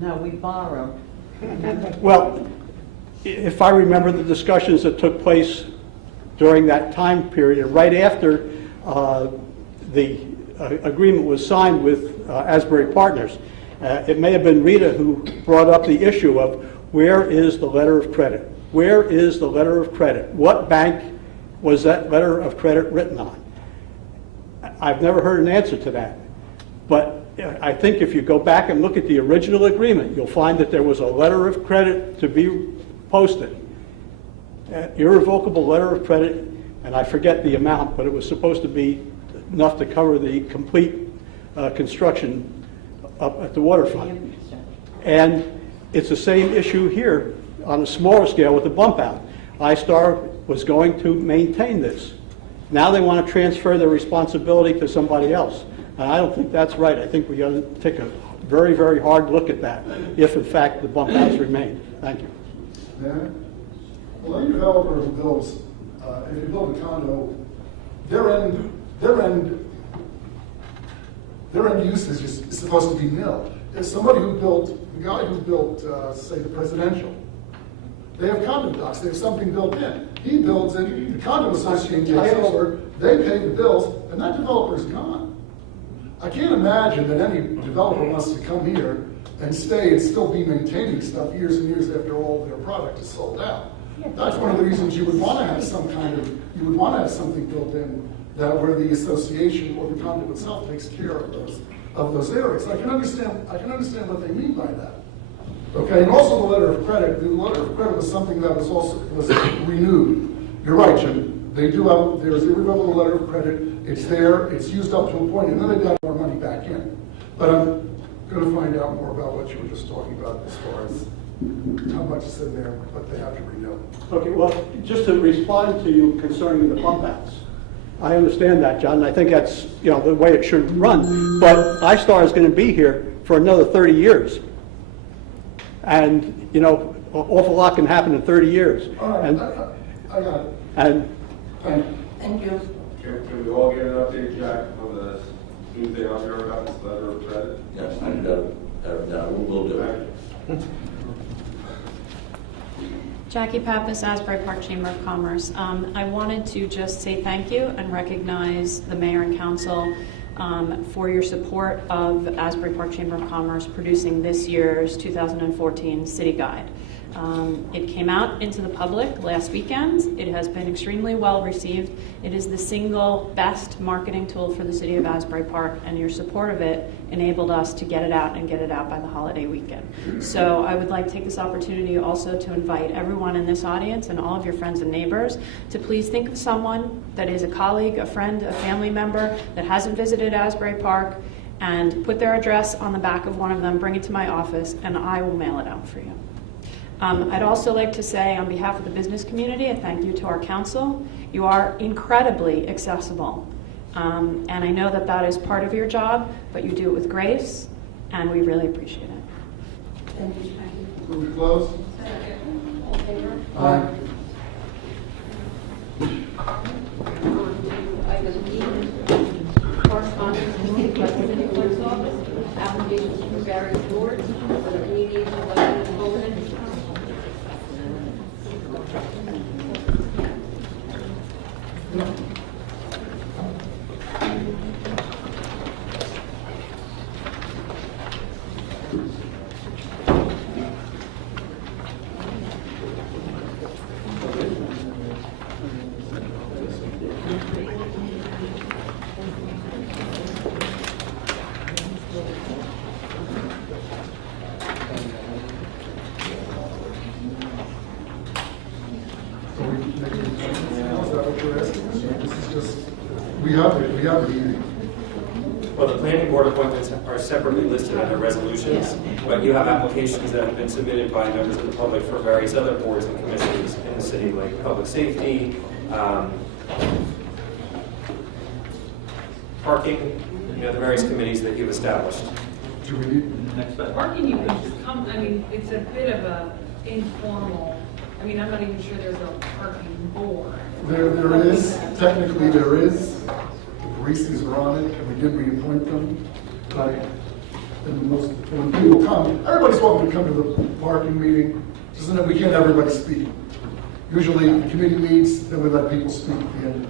No, we borrow. Well, if I remember the discussions that took place during that time period, right after the agreement was signed with Asbury Partners, it may have been Rita who brought up the issue of where is the letter of credit? Where is the letter of credit? What bank was that letter of credit written on? I've never heard an answer to that. But I think if you go back and look at the original agreement, you'll find that there was a letter of credit to be posted. An irrevocable letter of credit, and I forget the amount, but it was supposed to be enough to cover the complete construction up at the waterfront. And it's the same issue here on a smaller scale with the bump out. iStar was going to maintain this. Now they want to transfer their responsibility to somebody else. And I don't think that's right. I think we got to take a very, very hard look at that if, in fact, the bump outs remain. Thank you. Yeah. Well, any developer who builds, if you build a condo, their end usage is supposed to be nil. There's somebody who built, the guy who built, say, the presidential. They have condo docs. They have something built in. He builds it. The condo association takes over. They pay the bills, and that developer's gone. I can't imagine that any developer wants to come here and stay and still be maintaining stuff years and years after all their product is sold out. That's one of the reasons you would want to have some kind of, you would want to have something built in that where the association or the condo itself takes care of those areas. I can understand what they mean by that. Okay, and also the letter of credit. The letter of credit was something that was renewed. You're right, Jim. They do have, there's a irrevocable letter of credit. It's there, it's used up to a point, and then they've got more money back in. But I'm going to find out more about what you were just talking about as far as how much is in there, what they have to renew. Okay, well, just to respond to you concerning the pump outs, I understand that, John, and I think that's, you know, the way it should run. But iStar is going to be here for another 30 years. And, you know, an awful lot can happen in 30 years. All right, and, I got it. And, Thank you. Can we all get an update, Jack, on the news they are here about this letter of credit? Yes, we'll do it. Jackie Pappas, Asbury Park Chamber of Commerce. I wanted to just say thank you and recognize the mayor and council for your support of Asbury Park Chamber of Commerce producing this year's 2014 City Guide. It came out into the public last weekend. It has been extremely well received. It is the single best marketing tool for the city of Asbury Park, and your support of it enabled us to get it out and get it out by the holiday weekend. So I would like to take this opportunity also to invite everyone in this audience and all of your friends and neighbors to please think of someone that is a colleague, a friend, a family member that hasn't visited Asbury Park, and put their address on the back of one of them, bring it to my office, and I will mail it out for you. I'd also like to say on behalf of the business community, a thank you to our council. You are incredibly accessible. And I know that that is part of your job, but you do it with grace, and we really appreciate it. Thank you, Jackie. Move to close. Second. All in favor? Aye. Item E, correspondence to the city clerk's office, applications for various boards for the community election and voting. We have a meeting. Well, the planning board appointments are separately listed in the resolutions, but you have applications that have been submitted by members of the public for various other boards and commissions in the city, like public safety, parking, you know, the various committees that you've established. Do we need next step? Parking, you could just come, I mean, it's a bit of a informal, I mean, I'm not even sure there's a parking board. There is, technically there is. The Parisi's are on it, and we did reappoint them. And when people come, everybody's welcome to come to the parking meeting, just that we can't have everybody speak. Usually the committee meets, then we let people speak at the end.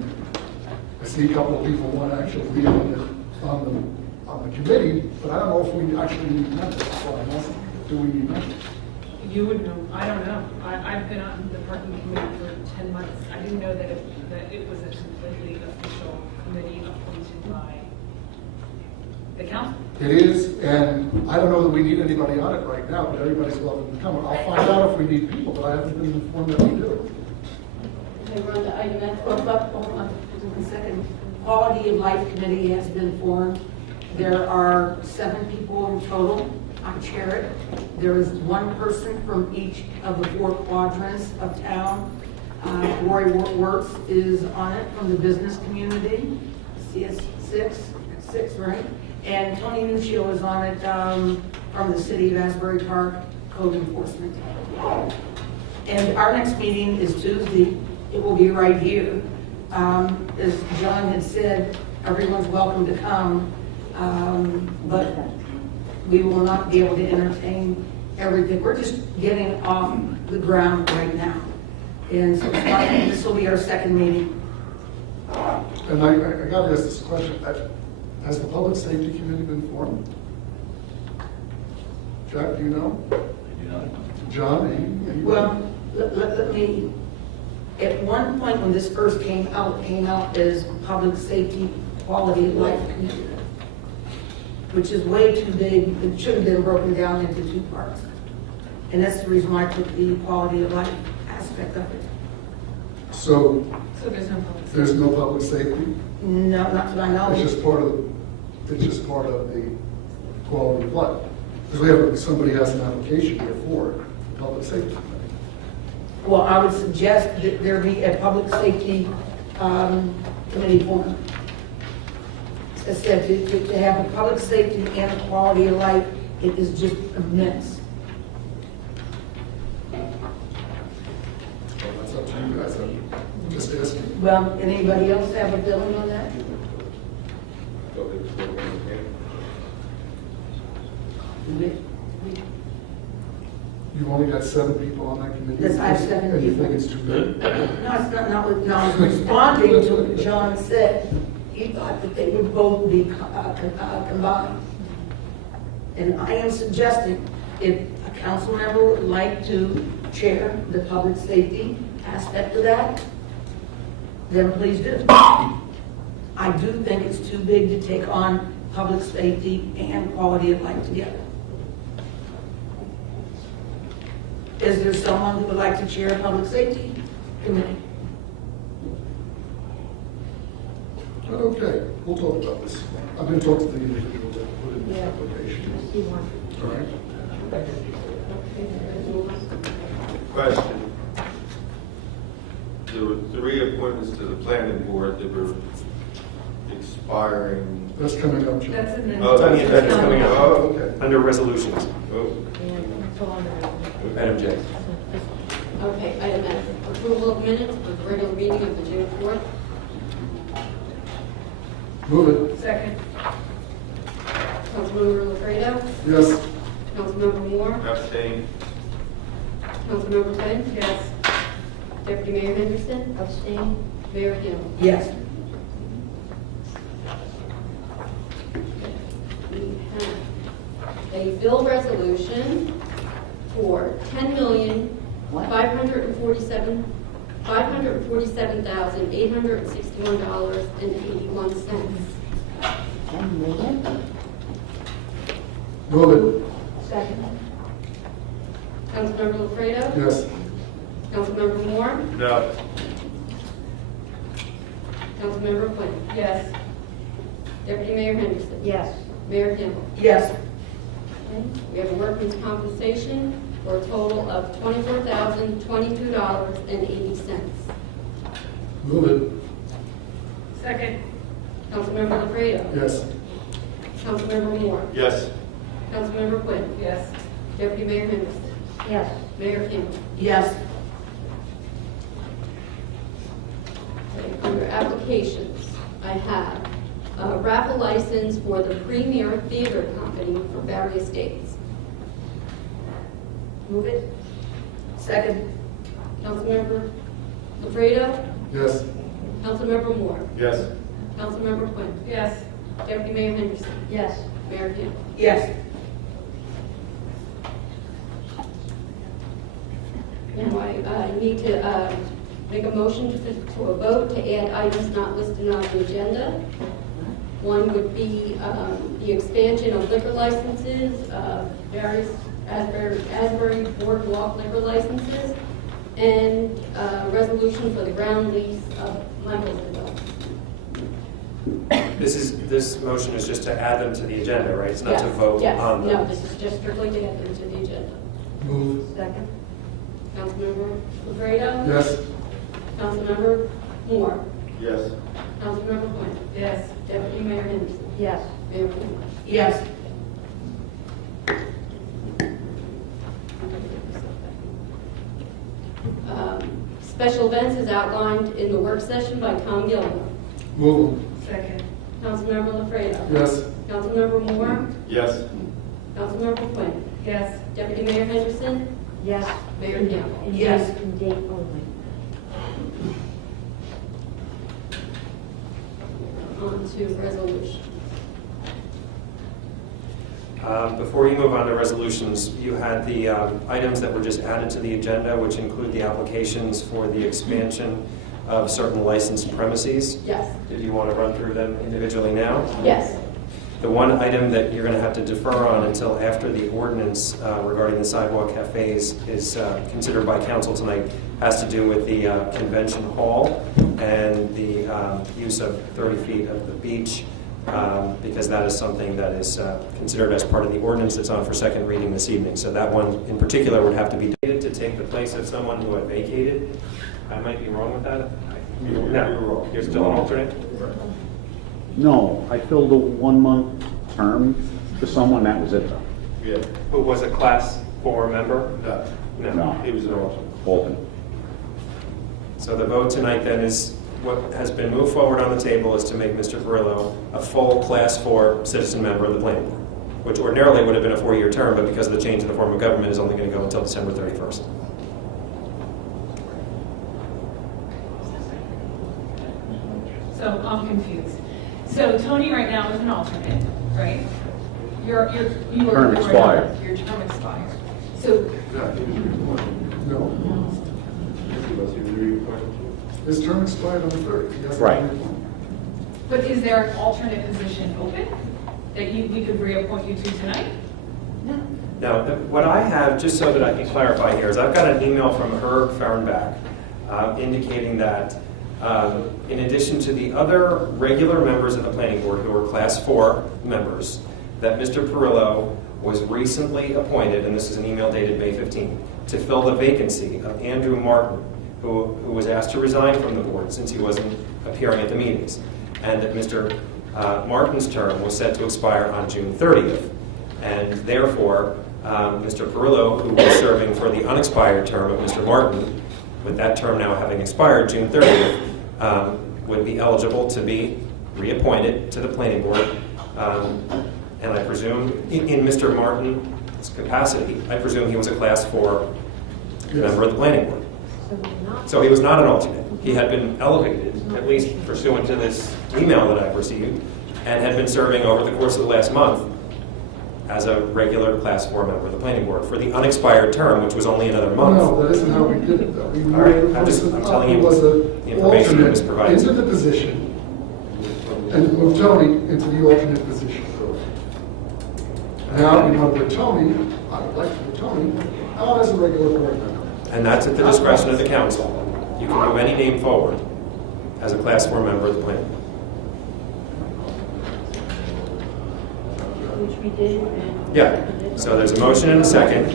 I see a couple of people want to actually be on the committee, but I don't know if we actually need members. So I'm asking, do we need members? You would know, I don't know. I've been on the parking committee for 10 months. I didn't know that it was a completely official committee appointed by the council. It is, and I don't know that we need anybody on it right now, but everybody's welcome to come. I'll find out if we need people, but I haven't been informed that we do. Okay, we're on to item F. Hold on a second. Quality of Life Committee has been formed. There are 7 people in total. I chair it. There is 1 person from each of the 4 quadrants of town. Roy Wirtz is on it from the business community. CS 6, right? And Tony Nuccio is on it from the city of Asbury Park Code Enforcement. And our next meeting is Tuesday. It will be right here. As John had said, everyone's welcome to come, but we will not be able to entertain everything. We're just getting off the ground right now. And so this will be our second meeting. And I got to ask this question. Has the Public Safety Committee been formed? Jack, do you know? I do not. John, any? Well, let me At one point when this first came out as Public Safety Quality of Life Committee, which is way too big. It should have been broken down into two parts. And that's the reason why I took the quality of life aspect of it. So So there's no public. there's no public safety? No, not that I know. It's just part of the quality of life. Because somebody has an application here for public safety. Well, I would suggest that there be a public safety committee formed. As I said, to have a public safety and a quality of life, it is just immense. Well, that's up to you guys. I'm just asking. Well, anybody else have a feeling on that? You've only got 7 people on that committee? Yes, I have 7 And you people. think it's too big? No, it's not, I was responding to what John said. He thought that they would both be combined. And I am suggesting if a council member would like to chair the public safety aspect of that, then please do. I do think it's too big to take on public safety and quality of life together. Is there someone who would like to chair a public safety committee? Okay, we'll talk about this. I'm going to talk to the individual that put in the application. All right? Question. There were 3 appointments to the planning board that were expiring. That's coming up, John. That's in the. Oh, that's That's coming up. Oh, okay. Under resolutions. Oh. Item J. Okay, item F, approval of minutes for the regular meeting of the June 4th. Move it. Second. Councilmember Lafredo? Yes. Councilmember Moore? Abstain. Councilmember Quinn? Yes. Deputy Mayor Henderson? Abstain. Mayor Campbell? Yes. We have a bill resolution for $10,547,861.81. Move it. Second. Councilmember Lafredo? Yes. Councilmember Moore? No. Councilmember Quinn? Yes. Deputy Mayor Henderson? Yes. Mayor Campbell? Yes. We have a workman's compensation for a total of $24,022.80. Move it. Second. Councilmember Lafredo? Yes. Councilmember Moore? Yes. Councilmember Quinn? Yes. Deputy Mayor Henderson? Yes. Mayor Campbell? Yes. Okay, under applications, I have a raffle license for the Premier Theater Company for various dates. Move it. Second. Councilmember Lafredo? Yes. Councilmember Moore? Yes. Councilmember Quinn? Yes. Deputy Mayor Henderson? Yes. Mayor Campbell? Yes. Now, I need to make a motion to a vote to add items not listed on the agenda. One would be the expansion of liquor licenses, various Asbury boardwalk liquor licenses, and resolution for the ground lease of Michael's development. This motion is just to add them to the agenda, right? It's not to Yes, vote yes. on them. No, this is just strictly to get them to the agenda. Move. Second. Councilmember Lafredo? Yes. Councilmember Moore? Yes. Councilmember Quinn? Yes. Deputy Mayor Henderson? Yes. Mayor Campbell? Yes. Special events is outlined in the work session by Tom Gilmore. Move. Second. Councilmember Lafredo? Yes. Councilmember Moore? Yes. Councilmember Quinn? Yes. Deputy Mayor Henderson? Yes. Mayor Campbell? Yes. In date only. On to resolution. Before you move on to resolutions, you had the items that were just added to the agenda, which include the applications for the expansion of certain licensed premises. Yes. Did you want to run through them individually now? Yes. The one item that you're going to have to defer on until after the ordinance regarding the sidewalk cafes is considered by council tonight has to do with the convention hall and the use of 30 feet of the beach, because that is something that is considered as part of the ordinance that's on for second reading this evening. So that one in particular would have to be dated to take the place of someone who had vacated. I might be wrong with that. No, you're still an alternate? No, I filled a 1-month term for someone, that was it though. Yeah. Who was a class 4 member? No. He was an alternate. Alternate. So the vote tonight then is, what has been moved forward on the table is to make Mr. Perillo a full class 4 citizen member of the planning board, which ordinarily would have been a 4-year term, but because of the change in the form of government is only going to go until December 31st. So I'm confused. So Tony right now is an alternate, right? You are Term expired. Your term expired. So No. His term expired on the 3rd. He hasn't Right. been reappointed. but is there an alternate position open that we could reappoint you to tonight? Now, what I have, just so that I can clarify here, is I've got an email from Herb Fahrenbach indicating that in addition to the other regular members of the planning board who are class 4 members, that Mr. Perillo was recently appointed, and this is an email dated May 15th, to fill the vacancy of Andrew Martin, who was asked to resign from the board since he wasn't appearing at the meetings, and that Mr. Martin's term was set to expire on June 30th. And therefore, Mr. Perillo, who was serving for the unexpired term of Mr. Martin, with that term now having expired June 30th, would be eligible to be reappointed to the planning board. And I presume, in Mr. Martin's capacity, I presume he was a class 4 member of the planning board. So he was not an alternate. He had been elevated, at least pursuant to this email that I've received, and had been serving over the course of the last month as a regular class 4 member of the planning board for the unexpired term, which was only another month. No, that isn't how we did it, though. All right, I'm telling you the information that was provided. Into the position, and moved Tony into the alternate position. Now, we want to put Tony, I would like to put Tony, out as a regular board member. And that's at the discretion of the council. You can move any name forward as a class 4 member of the planning board. Which we did. Yeah, so there's a motion and a second,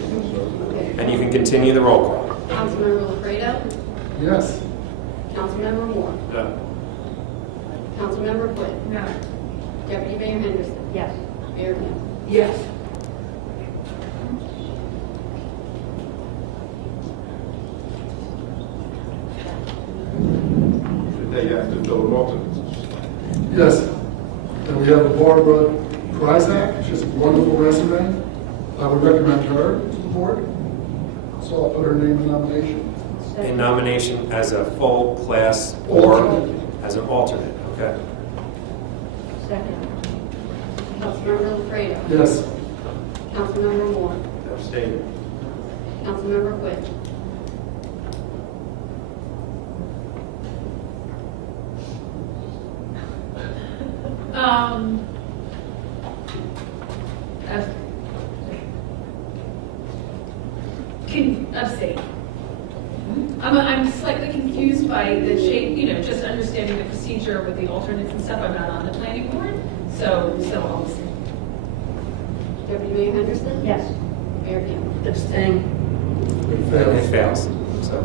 and you can continue the roll call. Councilmember Lafredo? Yes. Councilmember Moore? No. Councilmember Quinn? No. Deputy Mayor Henderson? Yes. Mayor Campbell? Yes. Today you have to fill an alternate. Yes. And we have Barbara Kryzak. She has a wonderful resume. I would recommend her to the board. So I'll put her name in nomination. In nomination as a full class or as an alternate, okay? Second. Councilmember Lafredo? Yes. Councilmember Moore? Abstain. Councilmember Quinn? Abstain. I'm slightly confused by the shape, just understanding the procedure with the alternates and stuff. I'm not on the planning board, so I'll abstain. Deputy Mayor Henderson? Yes. Mayor Campbell? Abstain. It fails, so.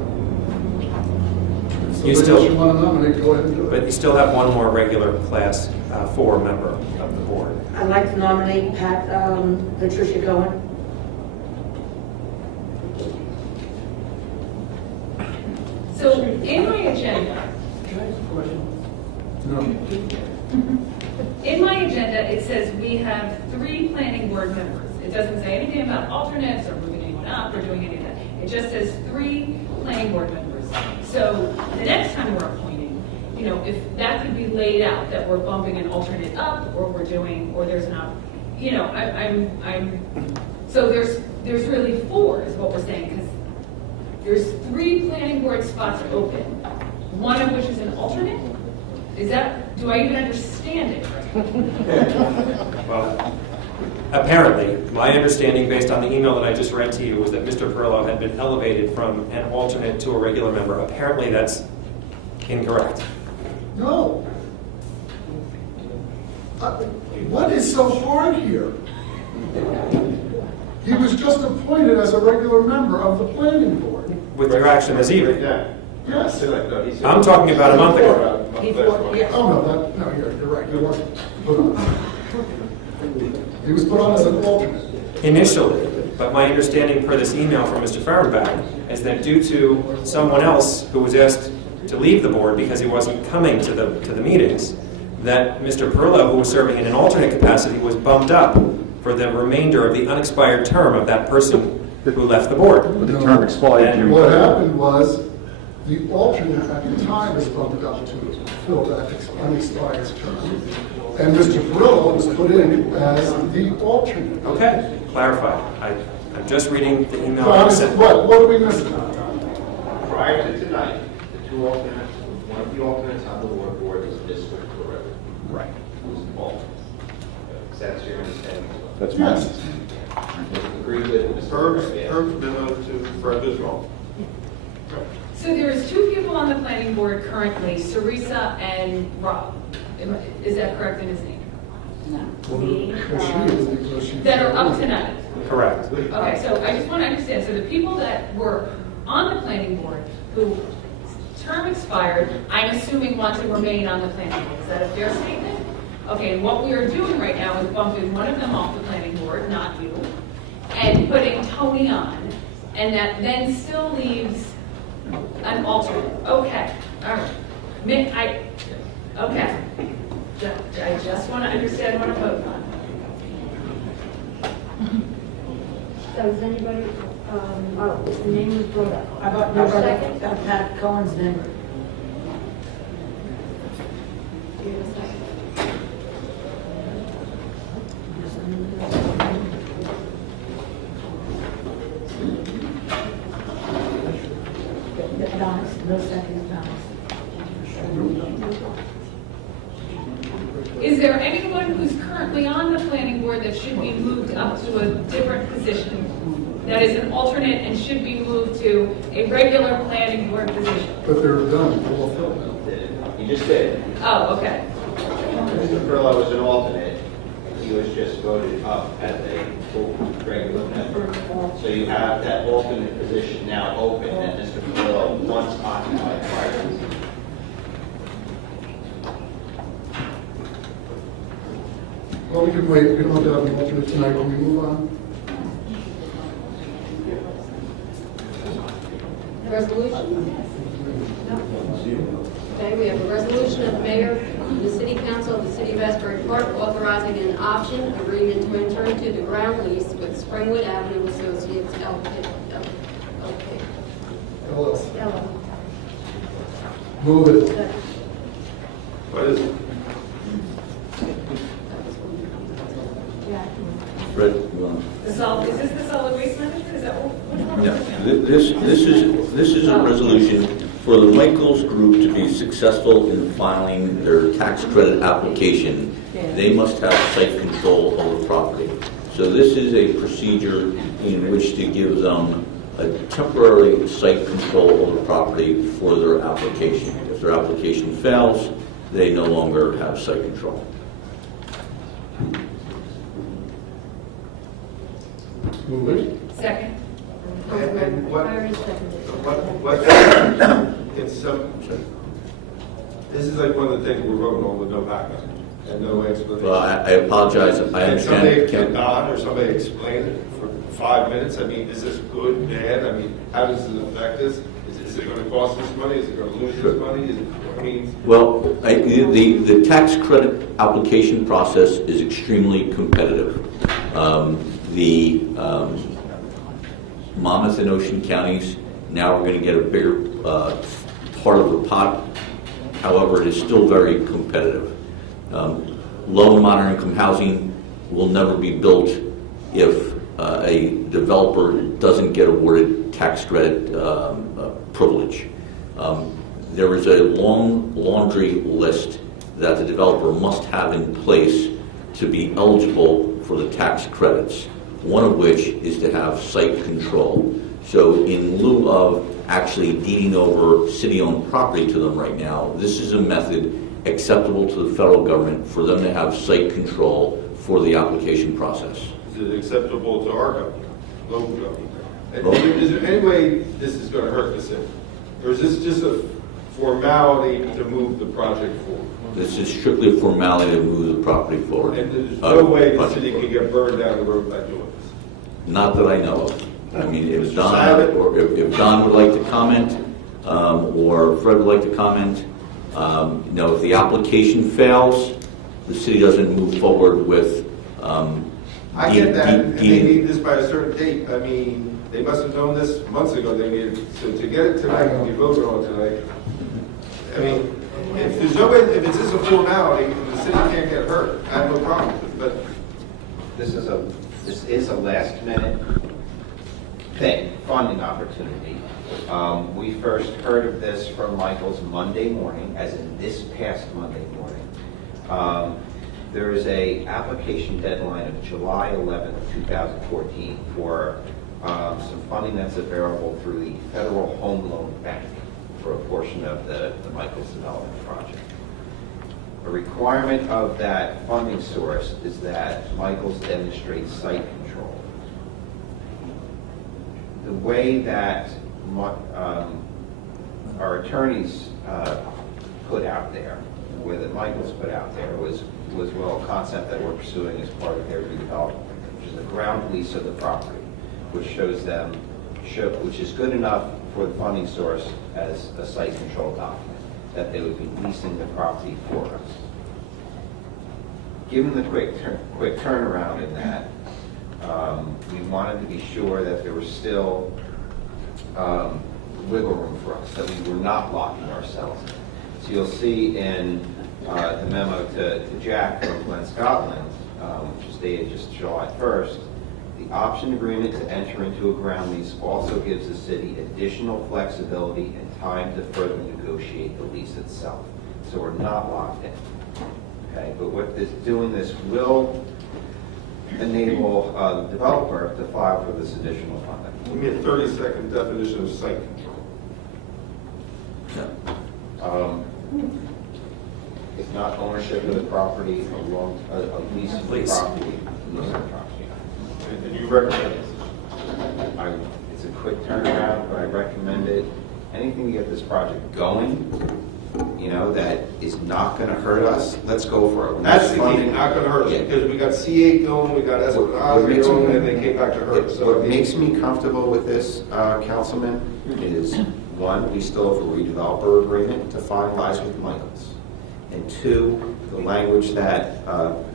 So You if still- you want to nominate, go ahead and do it. But you still have one more regular class 4 member of the board. I'd like to nominate Patricia Cohen. So in my agenda, No. in my agenda, it says we have 3 planning board members. It doesn't say anything about alternates or moving anyone up or doing any of that. It just says 3 planning board members. So the next time we're appointing, if that could be laid out, that we're bumping an alternate up, or there's an you know, so there's really 4 is what we're saying, because there's 3 planning board spots open, one of which is an alternate? Is that, do I even understand it right? Well, apparently, my understanding based on the email that I just read to you was that Mr. Perillo had been elevated from an alternate to a regular member. Apparently, that's incorrect. No. What is so hard here? He was just appointed as a regular member of the planning board. With your action this evening. Yes. I'm talking about a month ago. Oh, no, you're right. He wasn't put on. He was put on as an alternate. Initially, but my understanding per this email from Mr. Fahrenbach is that due to someone else who was asked to leave the board because he wasn't coming to the meetings, that Mr. Perillo, who was serving in an alternate capacity, was bumped up for the remainder of the unexpired term of that person who left the board. But the term expired. What happened was the alternate at the time was bumped up to fill that unexpired term. And Mr. Perillo was put in as the alternate. Okay, clarified. I'm just reading the email. What are we missing? Prior to tonight, the 2 alternates, one of the alternates on the board was district director. Right. It was involved. That's your understanding. That's mine. Yes. Agree with Mr. Herb's memo to Fred as well. So there's 2 people on the planning board currently, Sarisa and Rob. Is that correct in his name? That are up tonight. Correct. Okay, so I just want to understand, so the people that were on the planning board who term expired, I'm assuming want to remain on the planning board. Is that a fair statement? Okay, and what we are doing right now is bumping one of them off the planning board, not you, and putting Tony on, and that then still leaves an alternate. Okay, all right. Okay. I just want to understand what I'm voting on. Does anybody, the name was brought up. How about Your second? Pat Cohen's name? Give a second. No second, Thomas. Is there anyone who's currently on the planning board that should be moved up to a different position? That is an alternate and should be moved to a regular planning board position? But they're done. All filled. You just did. Oh, okay. Mr. Perillo was an alternate. He was just voted up as a full regular member. So you have that alternate position now open that Mr. Perillo once occupied prior to. Well, we can wait. We don't have to have an alternate tonight. When we move on. The resolution? Okay, we have a resolution of the mayor and the city council of the city of Asbury Park authorizing an option agreement to enter into the ground lease with Springwood Avenue Associates LLC. Move it. What is it? Fred, you want? Is this the solid waste management? Is that which one? No, this is a resolution for the Michaels Group to be successful in filing their tax credit application. They must have site control of the property. So this is a procedure in which to give them a temporary site control of the property for their application. If their application fails, they no longer have site control. Move it. Second. And what in some, this is like one of the things we're voting on with no backup and no explanation. Well, I apologize. I understand. Can Don or somebody explain it for 5 minutes? I mean, is this good, bad? I mean, how does it affect us? Is it going to cost us money? Is it going to lose us money? Well, the tax credit application process is extremely competitive. The Monmouth and Ocean counties now are going to get a bigger part of the pot. However, it is still very competitive. Low and moderate income housing will never be built if a developer doesn't get awarded tax credit privilege. There is a long laundry list that the developer must have in place to be eligible for the tax credits, one of which is to have site control. So in lieu of actually deeding over city-owned property to them right now, this is a method acceptable to the federal government for them to have site control for the application process. Is it acceptable to our government, local government? And is there any way this is going to hurt the city? Or is this just a formality to move the project forward? This is strictly a formality to move the property forward. And there's no way the city can get burned down the road by doing this? Not that I know of. I mean, if Don, or if Don would like to comment, or Fred would like to comment, you know, if the application fails, the city doesn't move forward with. I get that, and they need this by a certain date. I mean, they must have known this months ago. They needed so to get it tonight and be voted on tonight. I mean, if there's no way, if it's just a formality, the city can't get hurt. I have no problem with it. But This is a last minute funding opportunity. We first heard of this from Michael's Monday morning, as in this past Monday morning. There is a application deadline of July 11th, 2014 for some funding that's available through the Federal Home Loan Bank for a portion of the Michael's development project. A requirement of that funding source is that Michael's demonstrates site control. The way that our attorneys put out there, the way that Michael's put out there was well, a concept that we're pursuing as part of their redevelopment, which is a ground lease of the property, which which is good enough for the funding source as a site control document, that they would be leasing the property for us. Given the quick turnaround in that, we wanted to be sure that there was still wiggle room for us, that we were not locking ourselves in. So you'll see in the memo to Jack from Glen Scotland, which is dated just July 1st, the option agreement to enter into a ground lease also gives the city additional flexibility and time to further negotiate the lease itself. So we're not locked in. Okay, but what doing this will enable the developer to file for this additional funding. give me a 30-second definition of site control. It's not ownership of the property, a lease of the property. And you recommend this? It's a quick turnaround, but I recommend it. Anything to get this project going, you know, that is not going to hurt us, let's go for it. That's the key, not going to hurt us, because we got C8 going, we got Asbury going, and they came back to hurt us. What makes me comfortable with this, Councilman, is one, we still have a redeveloper agreement to finalize with Michaels. And two, the language that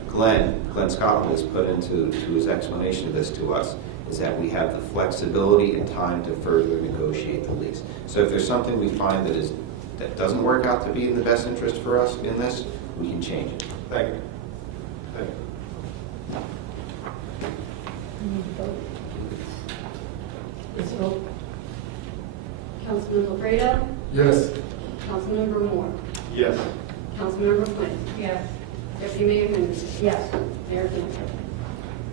Glenn Scotland has put into his explanation of this to us is that we have the flexibility and time to further negotiate the lease. So if there's something we find that doesn't work out to be in the best interest for us in this, we can change it. Thank you. Thank you. Please vote. Councilman Lafredo? Yes. Councilmember Moore? Yes. Councilmember Flynn? Yes. Deputy Mayor Henderson? Yes. Mayor Campbell?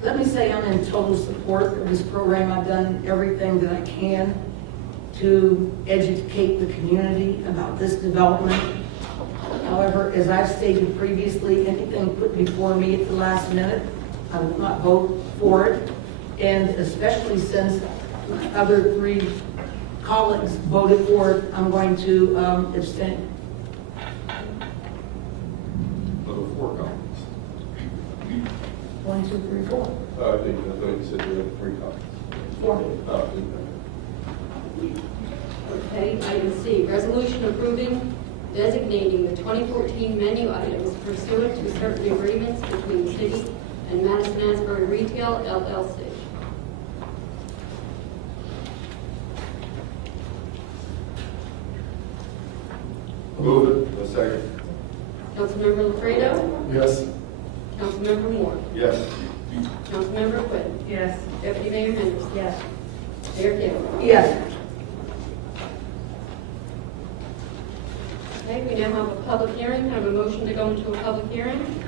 Let me say I'm in total support of this program. I've done everything that I can to educate the community about this development. However, as I've stated previously, anything put before me at the last minute, I will not vote for it. And especially since my other three colleagues voted for it, I'm going to abstain. Four comments. 1, 2, 3, 4. I think I thought you said you had 3 comments. 4. Okay, item C, resolution approving designating the 2014 menu items pursuant to certain agreements between the city and Madison Asbury Retail, LLC. Move it. A second. Councilmember Lafredo? Yes. Councilmember Moore? Yes. Councilmember Quinn. Yes. Deputy Mayor Henderson. Yes. Mayor Campbell. Yes. Okay, we now have a public hearing. Have a motion to go into a public hearing.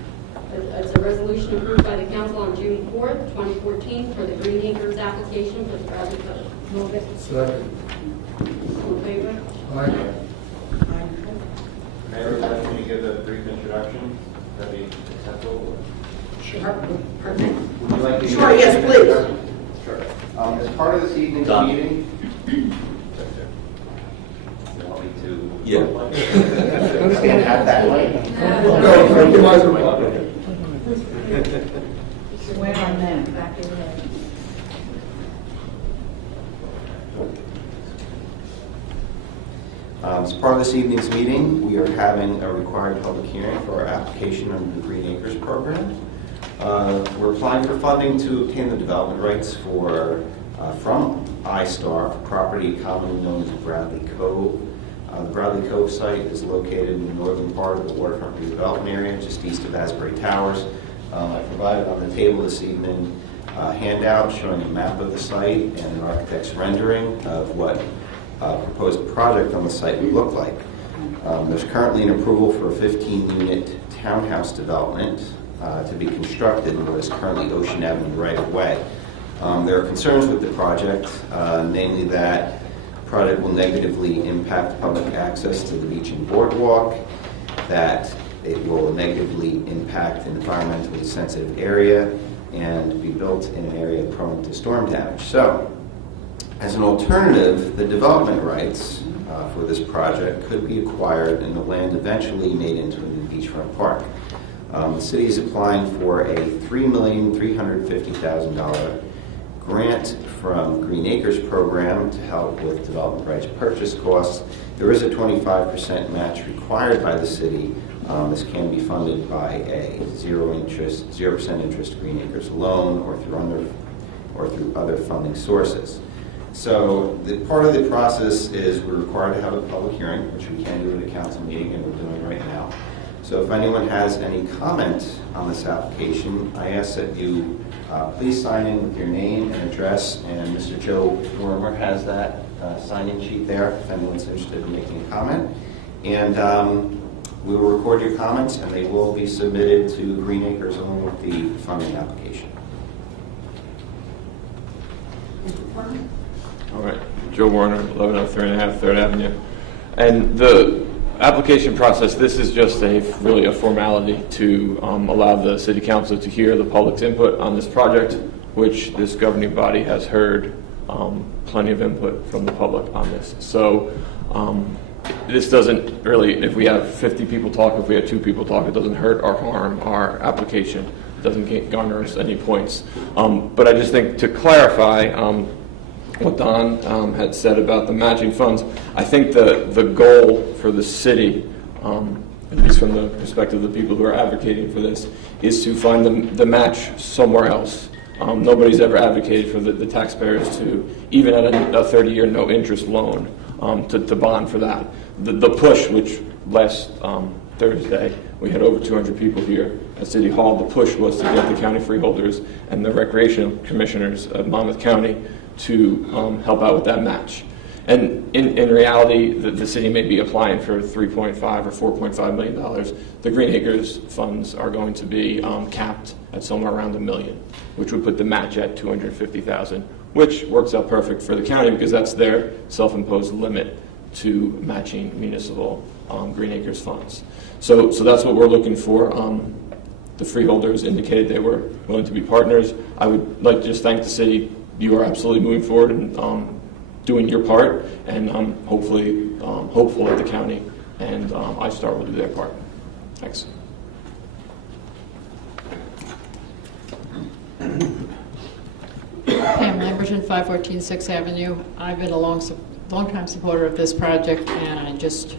It's a resolution approved by the council on June 4th, 2014 for the Green Acres application for the Bradley Cove. Move it. Second. All in favor? Aye. Mayor, can you give a brief introduction? That'd be acceptable. Pardon me? Would you like to? Sure, yes, please. Sure. As part of this evening's Done. meeting. You want me to? Yeah. Have that light? Swear on that. Back in there. As part of this evening's meeting, we are having a required public hearing for our application under the Green Acres program. We're applying for funding to obtain the development rights from iStar for property commonly known as Bradley Cove. The Bradley Cove site is located in the northern part of the waterfront redevelopment area, just east of Asbury Towers. I provided on the table this evening a handout showing a map of the site and an architect's rendering of what a proposed project on the site would look like. There's currently an approval for a 15-unit townhouse development to be constructed in what is currently Ocean Avenue right-of-way. There are concerns with the project, namely that the project will negatively impact public access to the beach and boardwalk, that it will negatively impact an environmentally sensitive area, and be built in an area prone to storm damage. So, as an alternative, the development rights for this project could be acquired and the land eventually made into a new beachfront park. The city is applying for a $3,350,000 grant from Green Acres program to help with development rights purchase costs. There is a 25% match required by the city. This can be funded by a 0% interest Green Acres loan or through other funding sources. So part of the process is we're required to have a public hearing, which we can do at a council meeting, and we're doing right now. So if anyone has any comment on this application, I ask that you please sign in with your name and address, and Mr. Joe Wormer has that sign-in sheet there if anyone's interested in making a comment. And we will record your comments, and they will be submitted to Green Acres along with the funding application. All right, Joe Warner, 1103.5 3rd Avenue. And the application process, this is just really a formality to allow the City Council to hear the public's input on this project, which this governing body has heard plenty of input from the public on this. So this doesn't really, if we have 50 people talk, if we have 2 people talk, it doesn't hurt or harm our application. It doesn't garner us any points. But I just think to clarify, what Don had said about the matching funds, I think the goal for the city, at least from the perspective of the people who are advocating for this, is to find the match somewhere else. Nobody's ever advocated for the taxpayers to, even at a 30-year no-interest loan, to bond for that. The push, which last Thursday, we had over 200 people here at City Hall. The push was to get the county freeholders and the recreation commissioners of Monmouth County to help out with that match. And in reality, the city may be applying for $3.5 or $4.5 million. The Green Acres funds are going to be capped at somewhere around $1 million, which would put the match at $250,000, which works out perfect for the county because that's their self-imposed limit to matching municipal Green Acres funds. So that's what we're looking for. The freeholders indicated they were willing to be partners. I would like to just thank the city. You are absolutely moving forward and doing your part, and I'm hopefully hopeful that the county and iStar will do their part. Thanks. Pam Lamberton, 514 6th Avenue. I've been a long-time supporter of this project, and I just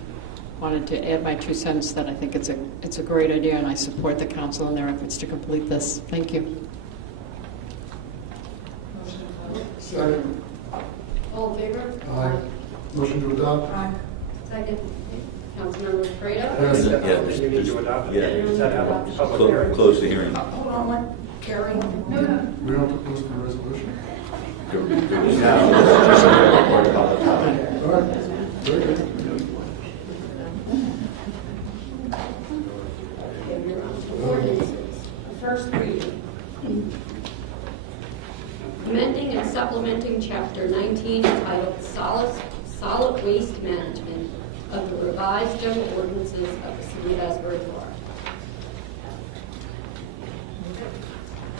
wanted to add my 2 cents that I think it's a great idea, and I support the council in their efforts to complete this. Thank you. Second. All in favor? Aye. Motion to adopt? Aye. Second. Councilmember Fredo? Yes. You need to adopt it. Yeah. You said have a public hearing. Close the hearing. Hold on one. Carrie? We don't have to post the resolution. Now, All right, very good. Ordinances. First reading. Amending and supplementing Chapter 19 entitled Solid Waste Management of the Revised General Ordinances of the City of Asbury, Florida.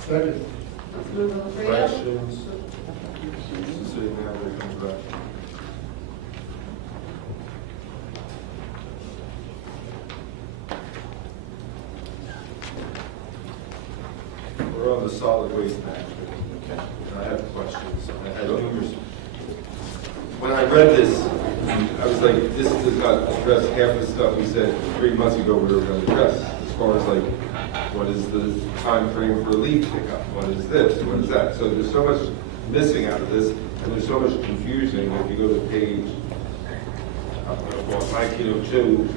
Second. Councilmember Lafreno? Questions? City manager comes back. We're on the solid waste management. Okay. I have questions. I don't understand. When I read this, I was like, this does not address half the stuff we said 3 months ago we were going to address. As far as like, what is the time frame for leaf pickup? What is this? What is that? So there's so much missing out of this, and there's so much confusion. If you go to page 1902,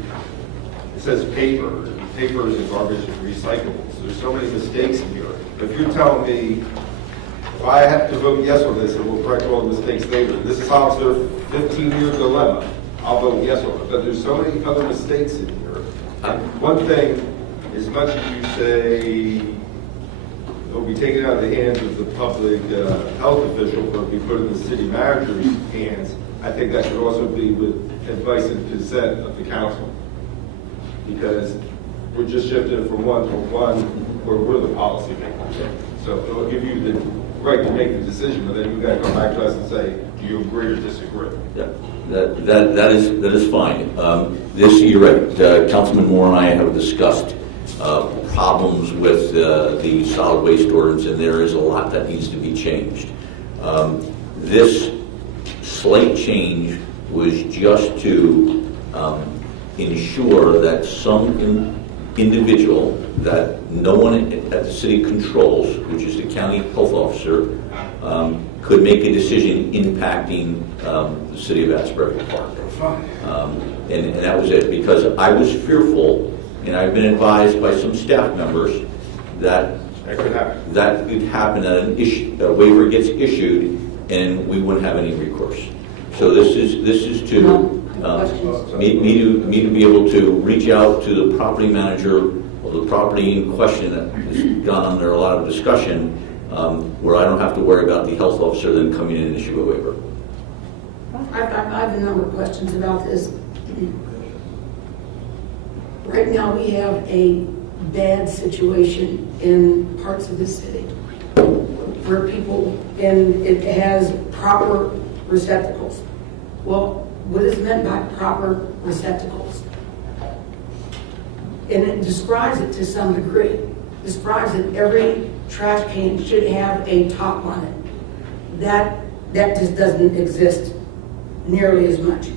it says paper. Paper is garbage and recyclables. There's so many mistakes in here. If you're telling me, if I have to vote yes on this, it will correct all the mistakes later. This solves their 15-year dilemma. I'll vote yes on it. But there's so many other mistakes in here. And one thing, as much as you say it will be taken out of the hands of the public health official, but be put in the city manager's hands, I think that should also be with advice and consent of the council. Because we're just shifting from one to one where we're the policy makers. So it'll give you the right to make the decision, but then you've got to come back to us and say, do you agree or disagree? Yeah, that is fine. You're right. Councilman Moore and I have discussed problems with the solid waste ordinance, and there is a lot that needs to be changed. This slight change was just to ensure that some individual that no one at the city controls, which is the county health officer, could make a decision impacting the city of Asbury Park. And that was it, because I was fearful, and I've been advised by some staff members that that could happen, that a waiver gets issued and we wouldn't have any recourse. So this is to me to be able to reach out to the property manager of the property in question that has gone under a lot of discussion, where I don't have to worry about the health officer then coming in and issue a waiver. I have a number of questions about this. Right now, we have a bad situation in parts of the city where people, and it has proper receptacles. Well, what is meant by proper receptacles? And it describes it to some degree. Describes that every trash can should have a top on it. That just doesn't exist nearly as much.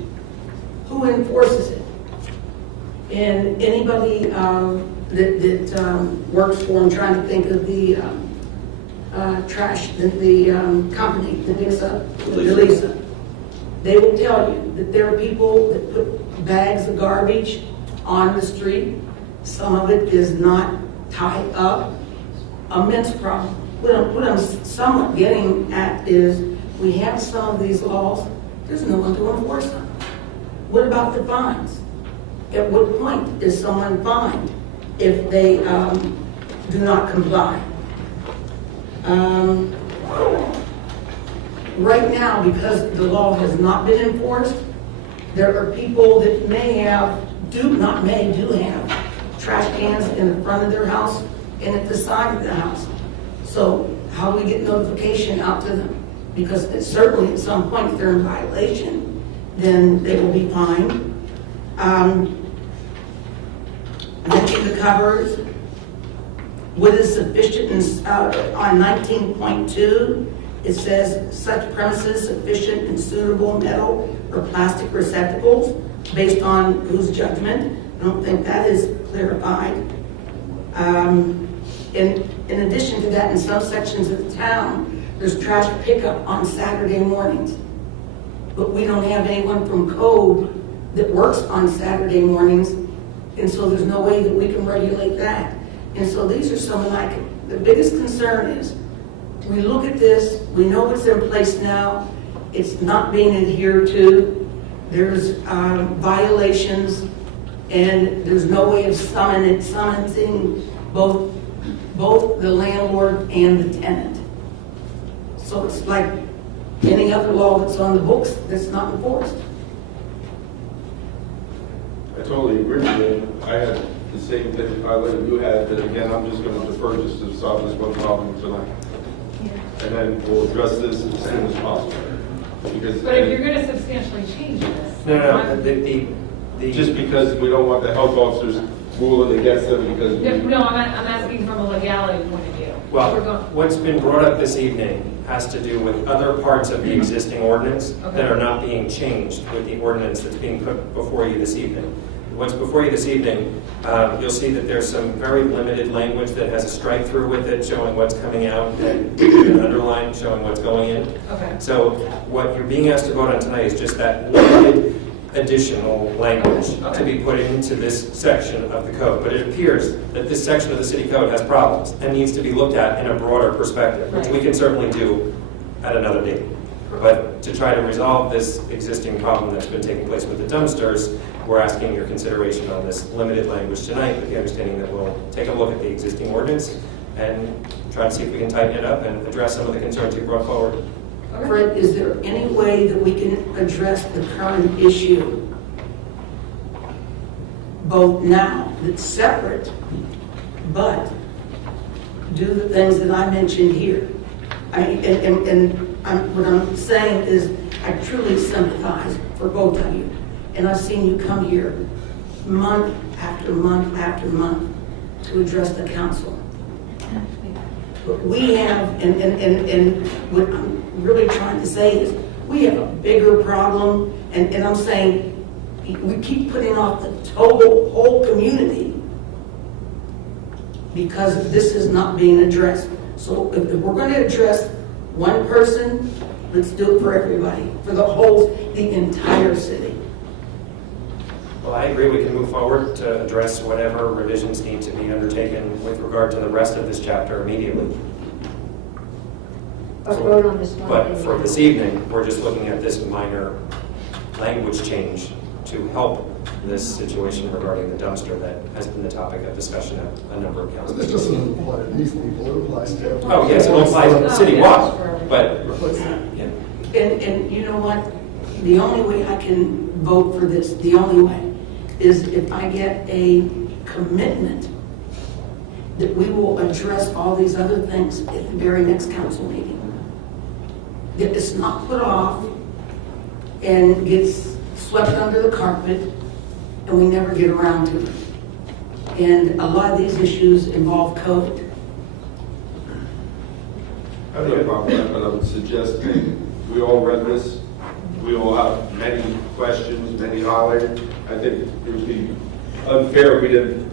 Who enforces it? And anybody that works for, I'm trying to think of the trash, the company that picks up, Delisa. They will tell you that there are people that put bags of garbage on the street. Some of it is not tied up. Immense problem. What I'm somewhat getting at is we have some of these laws, there's no one to enforce them. What about the fines? At what point is someone fined if they do not comply? Right now, because the law has not been enforced, there are people that do have trash cans in the front of their house and at the side of the house. So how do we get notification out to them? Because certainly at some point if they're in violation, then they will be fined. Mention the covers. What is sufficient on 19.2? It says such premises sufficient and suitable metal or plastic receptacles based on whose judgment. I don't think that is clarified. In addition to that, in some sections of the town, there's trash pickup on Saturday mornings. But we don't have anyone from code that works on Saturday mornings, and so there's no way that we can regulate that. And so these are some of The biggest concern is, we look at this, we know it's in place now, it's not being adhered to, there's violations, and there's no way of summoning both the landlord and the tenant. So it's like any other law that's on the books that's not enforced. I totally agree with you. I had the same thing you had, but again, I'm just going to defer just to solve this one problem tonight. And then we'll address this as soon as possible. Because But if you're going to substantially change this. No, just because we don't want the health officers ruling against them because No, I'm asking from a legality point of view. well, what's been brought up this evening has to do with other parts of the existing ordinance that are not being changed with the ordinance that's being put before you this evening. What's before you this evening, you'll see that there's some very limited language that has a strike through with it showing what's coming out and an underline showing what's going in. Okay. So what you're being asked to vote on tonight is just that limited additional language to be put into this section of the code. But it appears that this section of the city code has problems and needs to be looked at in a broader perspective, which we can certainly do at another date. But to try to resolve this existing problem that's been taking place with the dumpsters, we're asking your consideration on this limited language tonight with the understanding that we'll take a look at the existing ordinance and try to see if we can tighten it up and address some of the concerns you brought forward. Fred, is there any way that we can address the current issue both now, that's separate, but do the things that I mentioned here? What I'm saying is I truly sympathize for both of you. And I've seen you come here month after month after month to address the council. But we have, and what I'm really trying to say is, we have a bigger problem, and I'm saying we keep putting off the whole community because this is not being addressed. So if we're going to address one person, let's do it for everybody, for the entire city. Well, I agree we can move forward to address whatever revisions need to be undertaken with regard to the rest of this chapter immediately. Vote on this one. But for this evening, we're just looking at this minor language change to help this situation regarding the dumpster that has been the topic of discussion at a number of councils. This just doesn't apply to these people, it applies to. Oh, yes, it applies citywide, but, yeah. And you know what? The only way I can vote for this, the only way, is if I get a commitment that we will address all these other things at the very next council meeting. That it's not put off and gets swept under the carpet and we never get around to it. And a lot of these issues involve code. I have no problem with that, but I would suggest we all read this. We all have many questions, many highlighted. I think it would be unfair if we didn't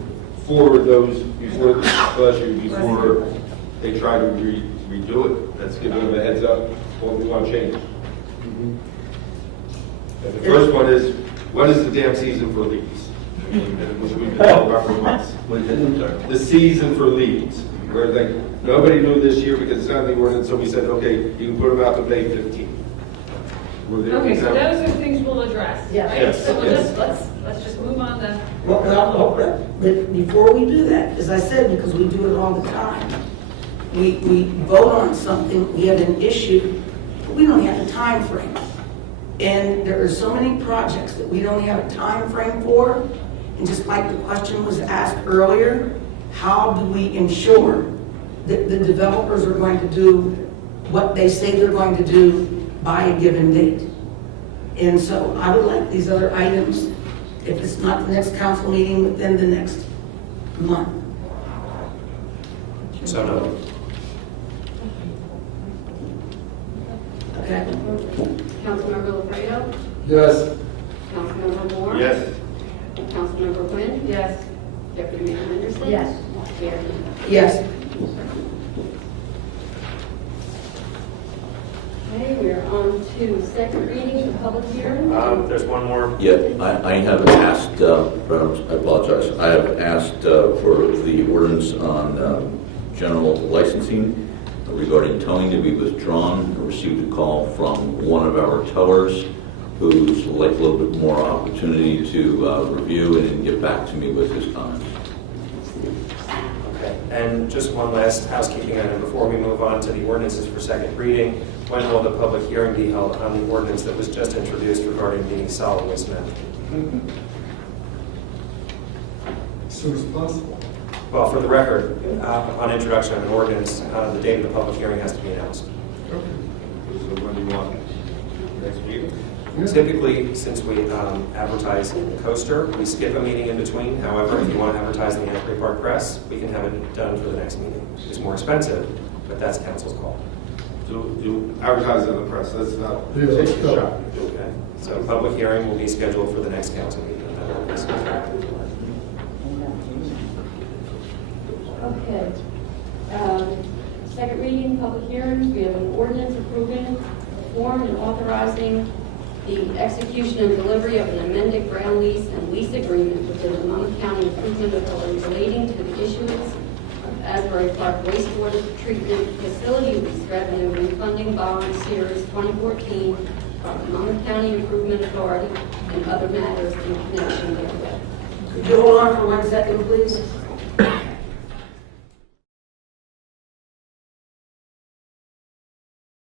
forward those before the discussion, before they try to redo it. Let's give them a heads up what we want to change. And the first one is, what is the damn season for leaves? Which we've been talking about for months. The season for leaves. Where like nobody knew this year because it's not in the ordinance, so we said, okay, you can put them out to May 15th. Okay, so those are things we'll address. Yeah. Right? Yes, So we'll yes. just, let's just move on to. Well, but before we do that, as I said, because we do it all the time, we vote on something, we have an issue, but we don't have a time frame. And there are so many projects that we don't have a time frame for. And just like the question was asked earlier, how do we ensure that the developers are going to do what they say they're going to do by a given date? And so I would like these other items, if it's not the next council meeting, within the next month. So no. Okay? Councilmember Lafredo? Yes. Councilmember Moore? Yes. Councilmember Quinn? Yes. Deputy Mayor Henderson? Yes. Mayor. Yes. Okay, we're on to second reading of public hearing. There's one more. Yeah, I have asked, I apologize, I have asked for the ordinance on general licensing regarding towing to be withdrawn. I received a call from one of our towers who's like a little bit more opportunity to review and get back to me with his comments. Okay, and just one last housekeeping item before we move on to the ordinances for second reading. When will the public hearing be held on the ordinance that was just introduced regarding the solid waste method? As soon as possible. Well, for the record, upon introduction of an ordinance, the date of the public hearing has to be announced. Okay. So when do you want? Next meeting? Typically, since we advertise in the Coaster, we skip a meeting in between. However, if you want to advertise in the Asbury Park Press, we can have it done for the next meeting. It's more expensive, but that's council's call. Do advertise in the press, that's not, Yeah, let's take a go. shot. Okay. So public hearing will be scheduled for the next council meeting. Okay. Second reading, public hearings, we have an ordinance approving, form and authorizing the execution and delivery of an amended ground lease and lease agreement within the Monmouth County Improvement Authority relating to the issuance of Asbury Park wastewater treatment facility lease revenue refunding bond series 2014 from the Monmouth County Improvement Authority and other matters in connection therewith. Could you hold on for 1 second, please?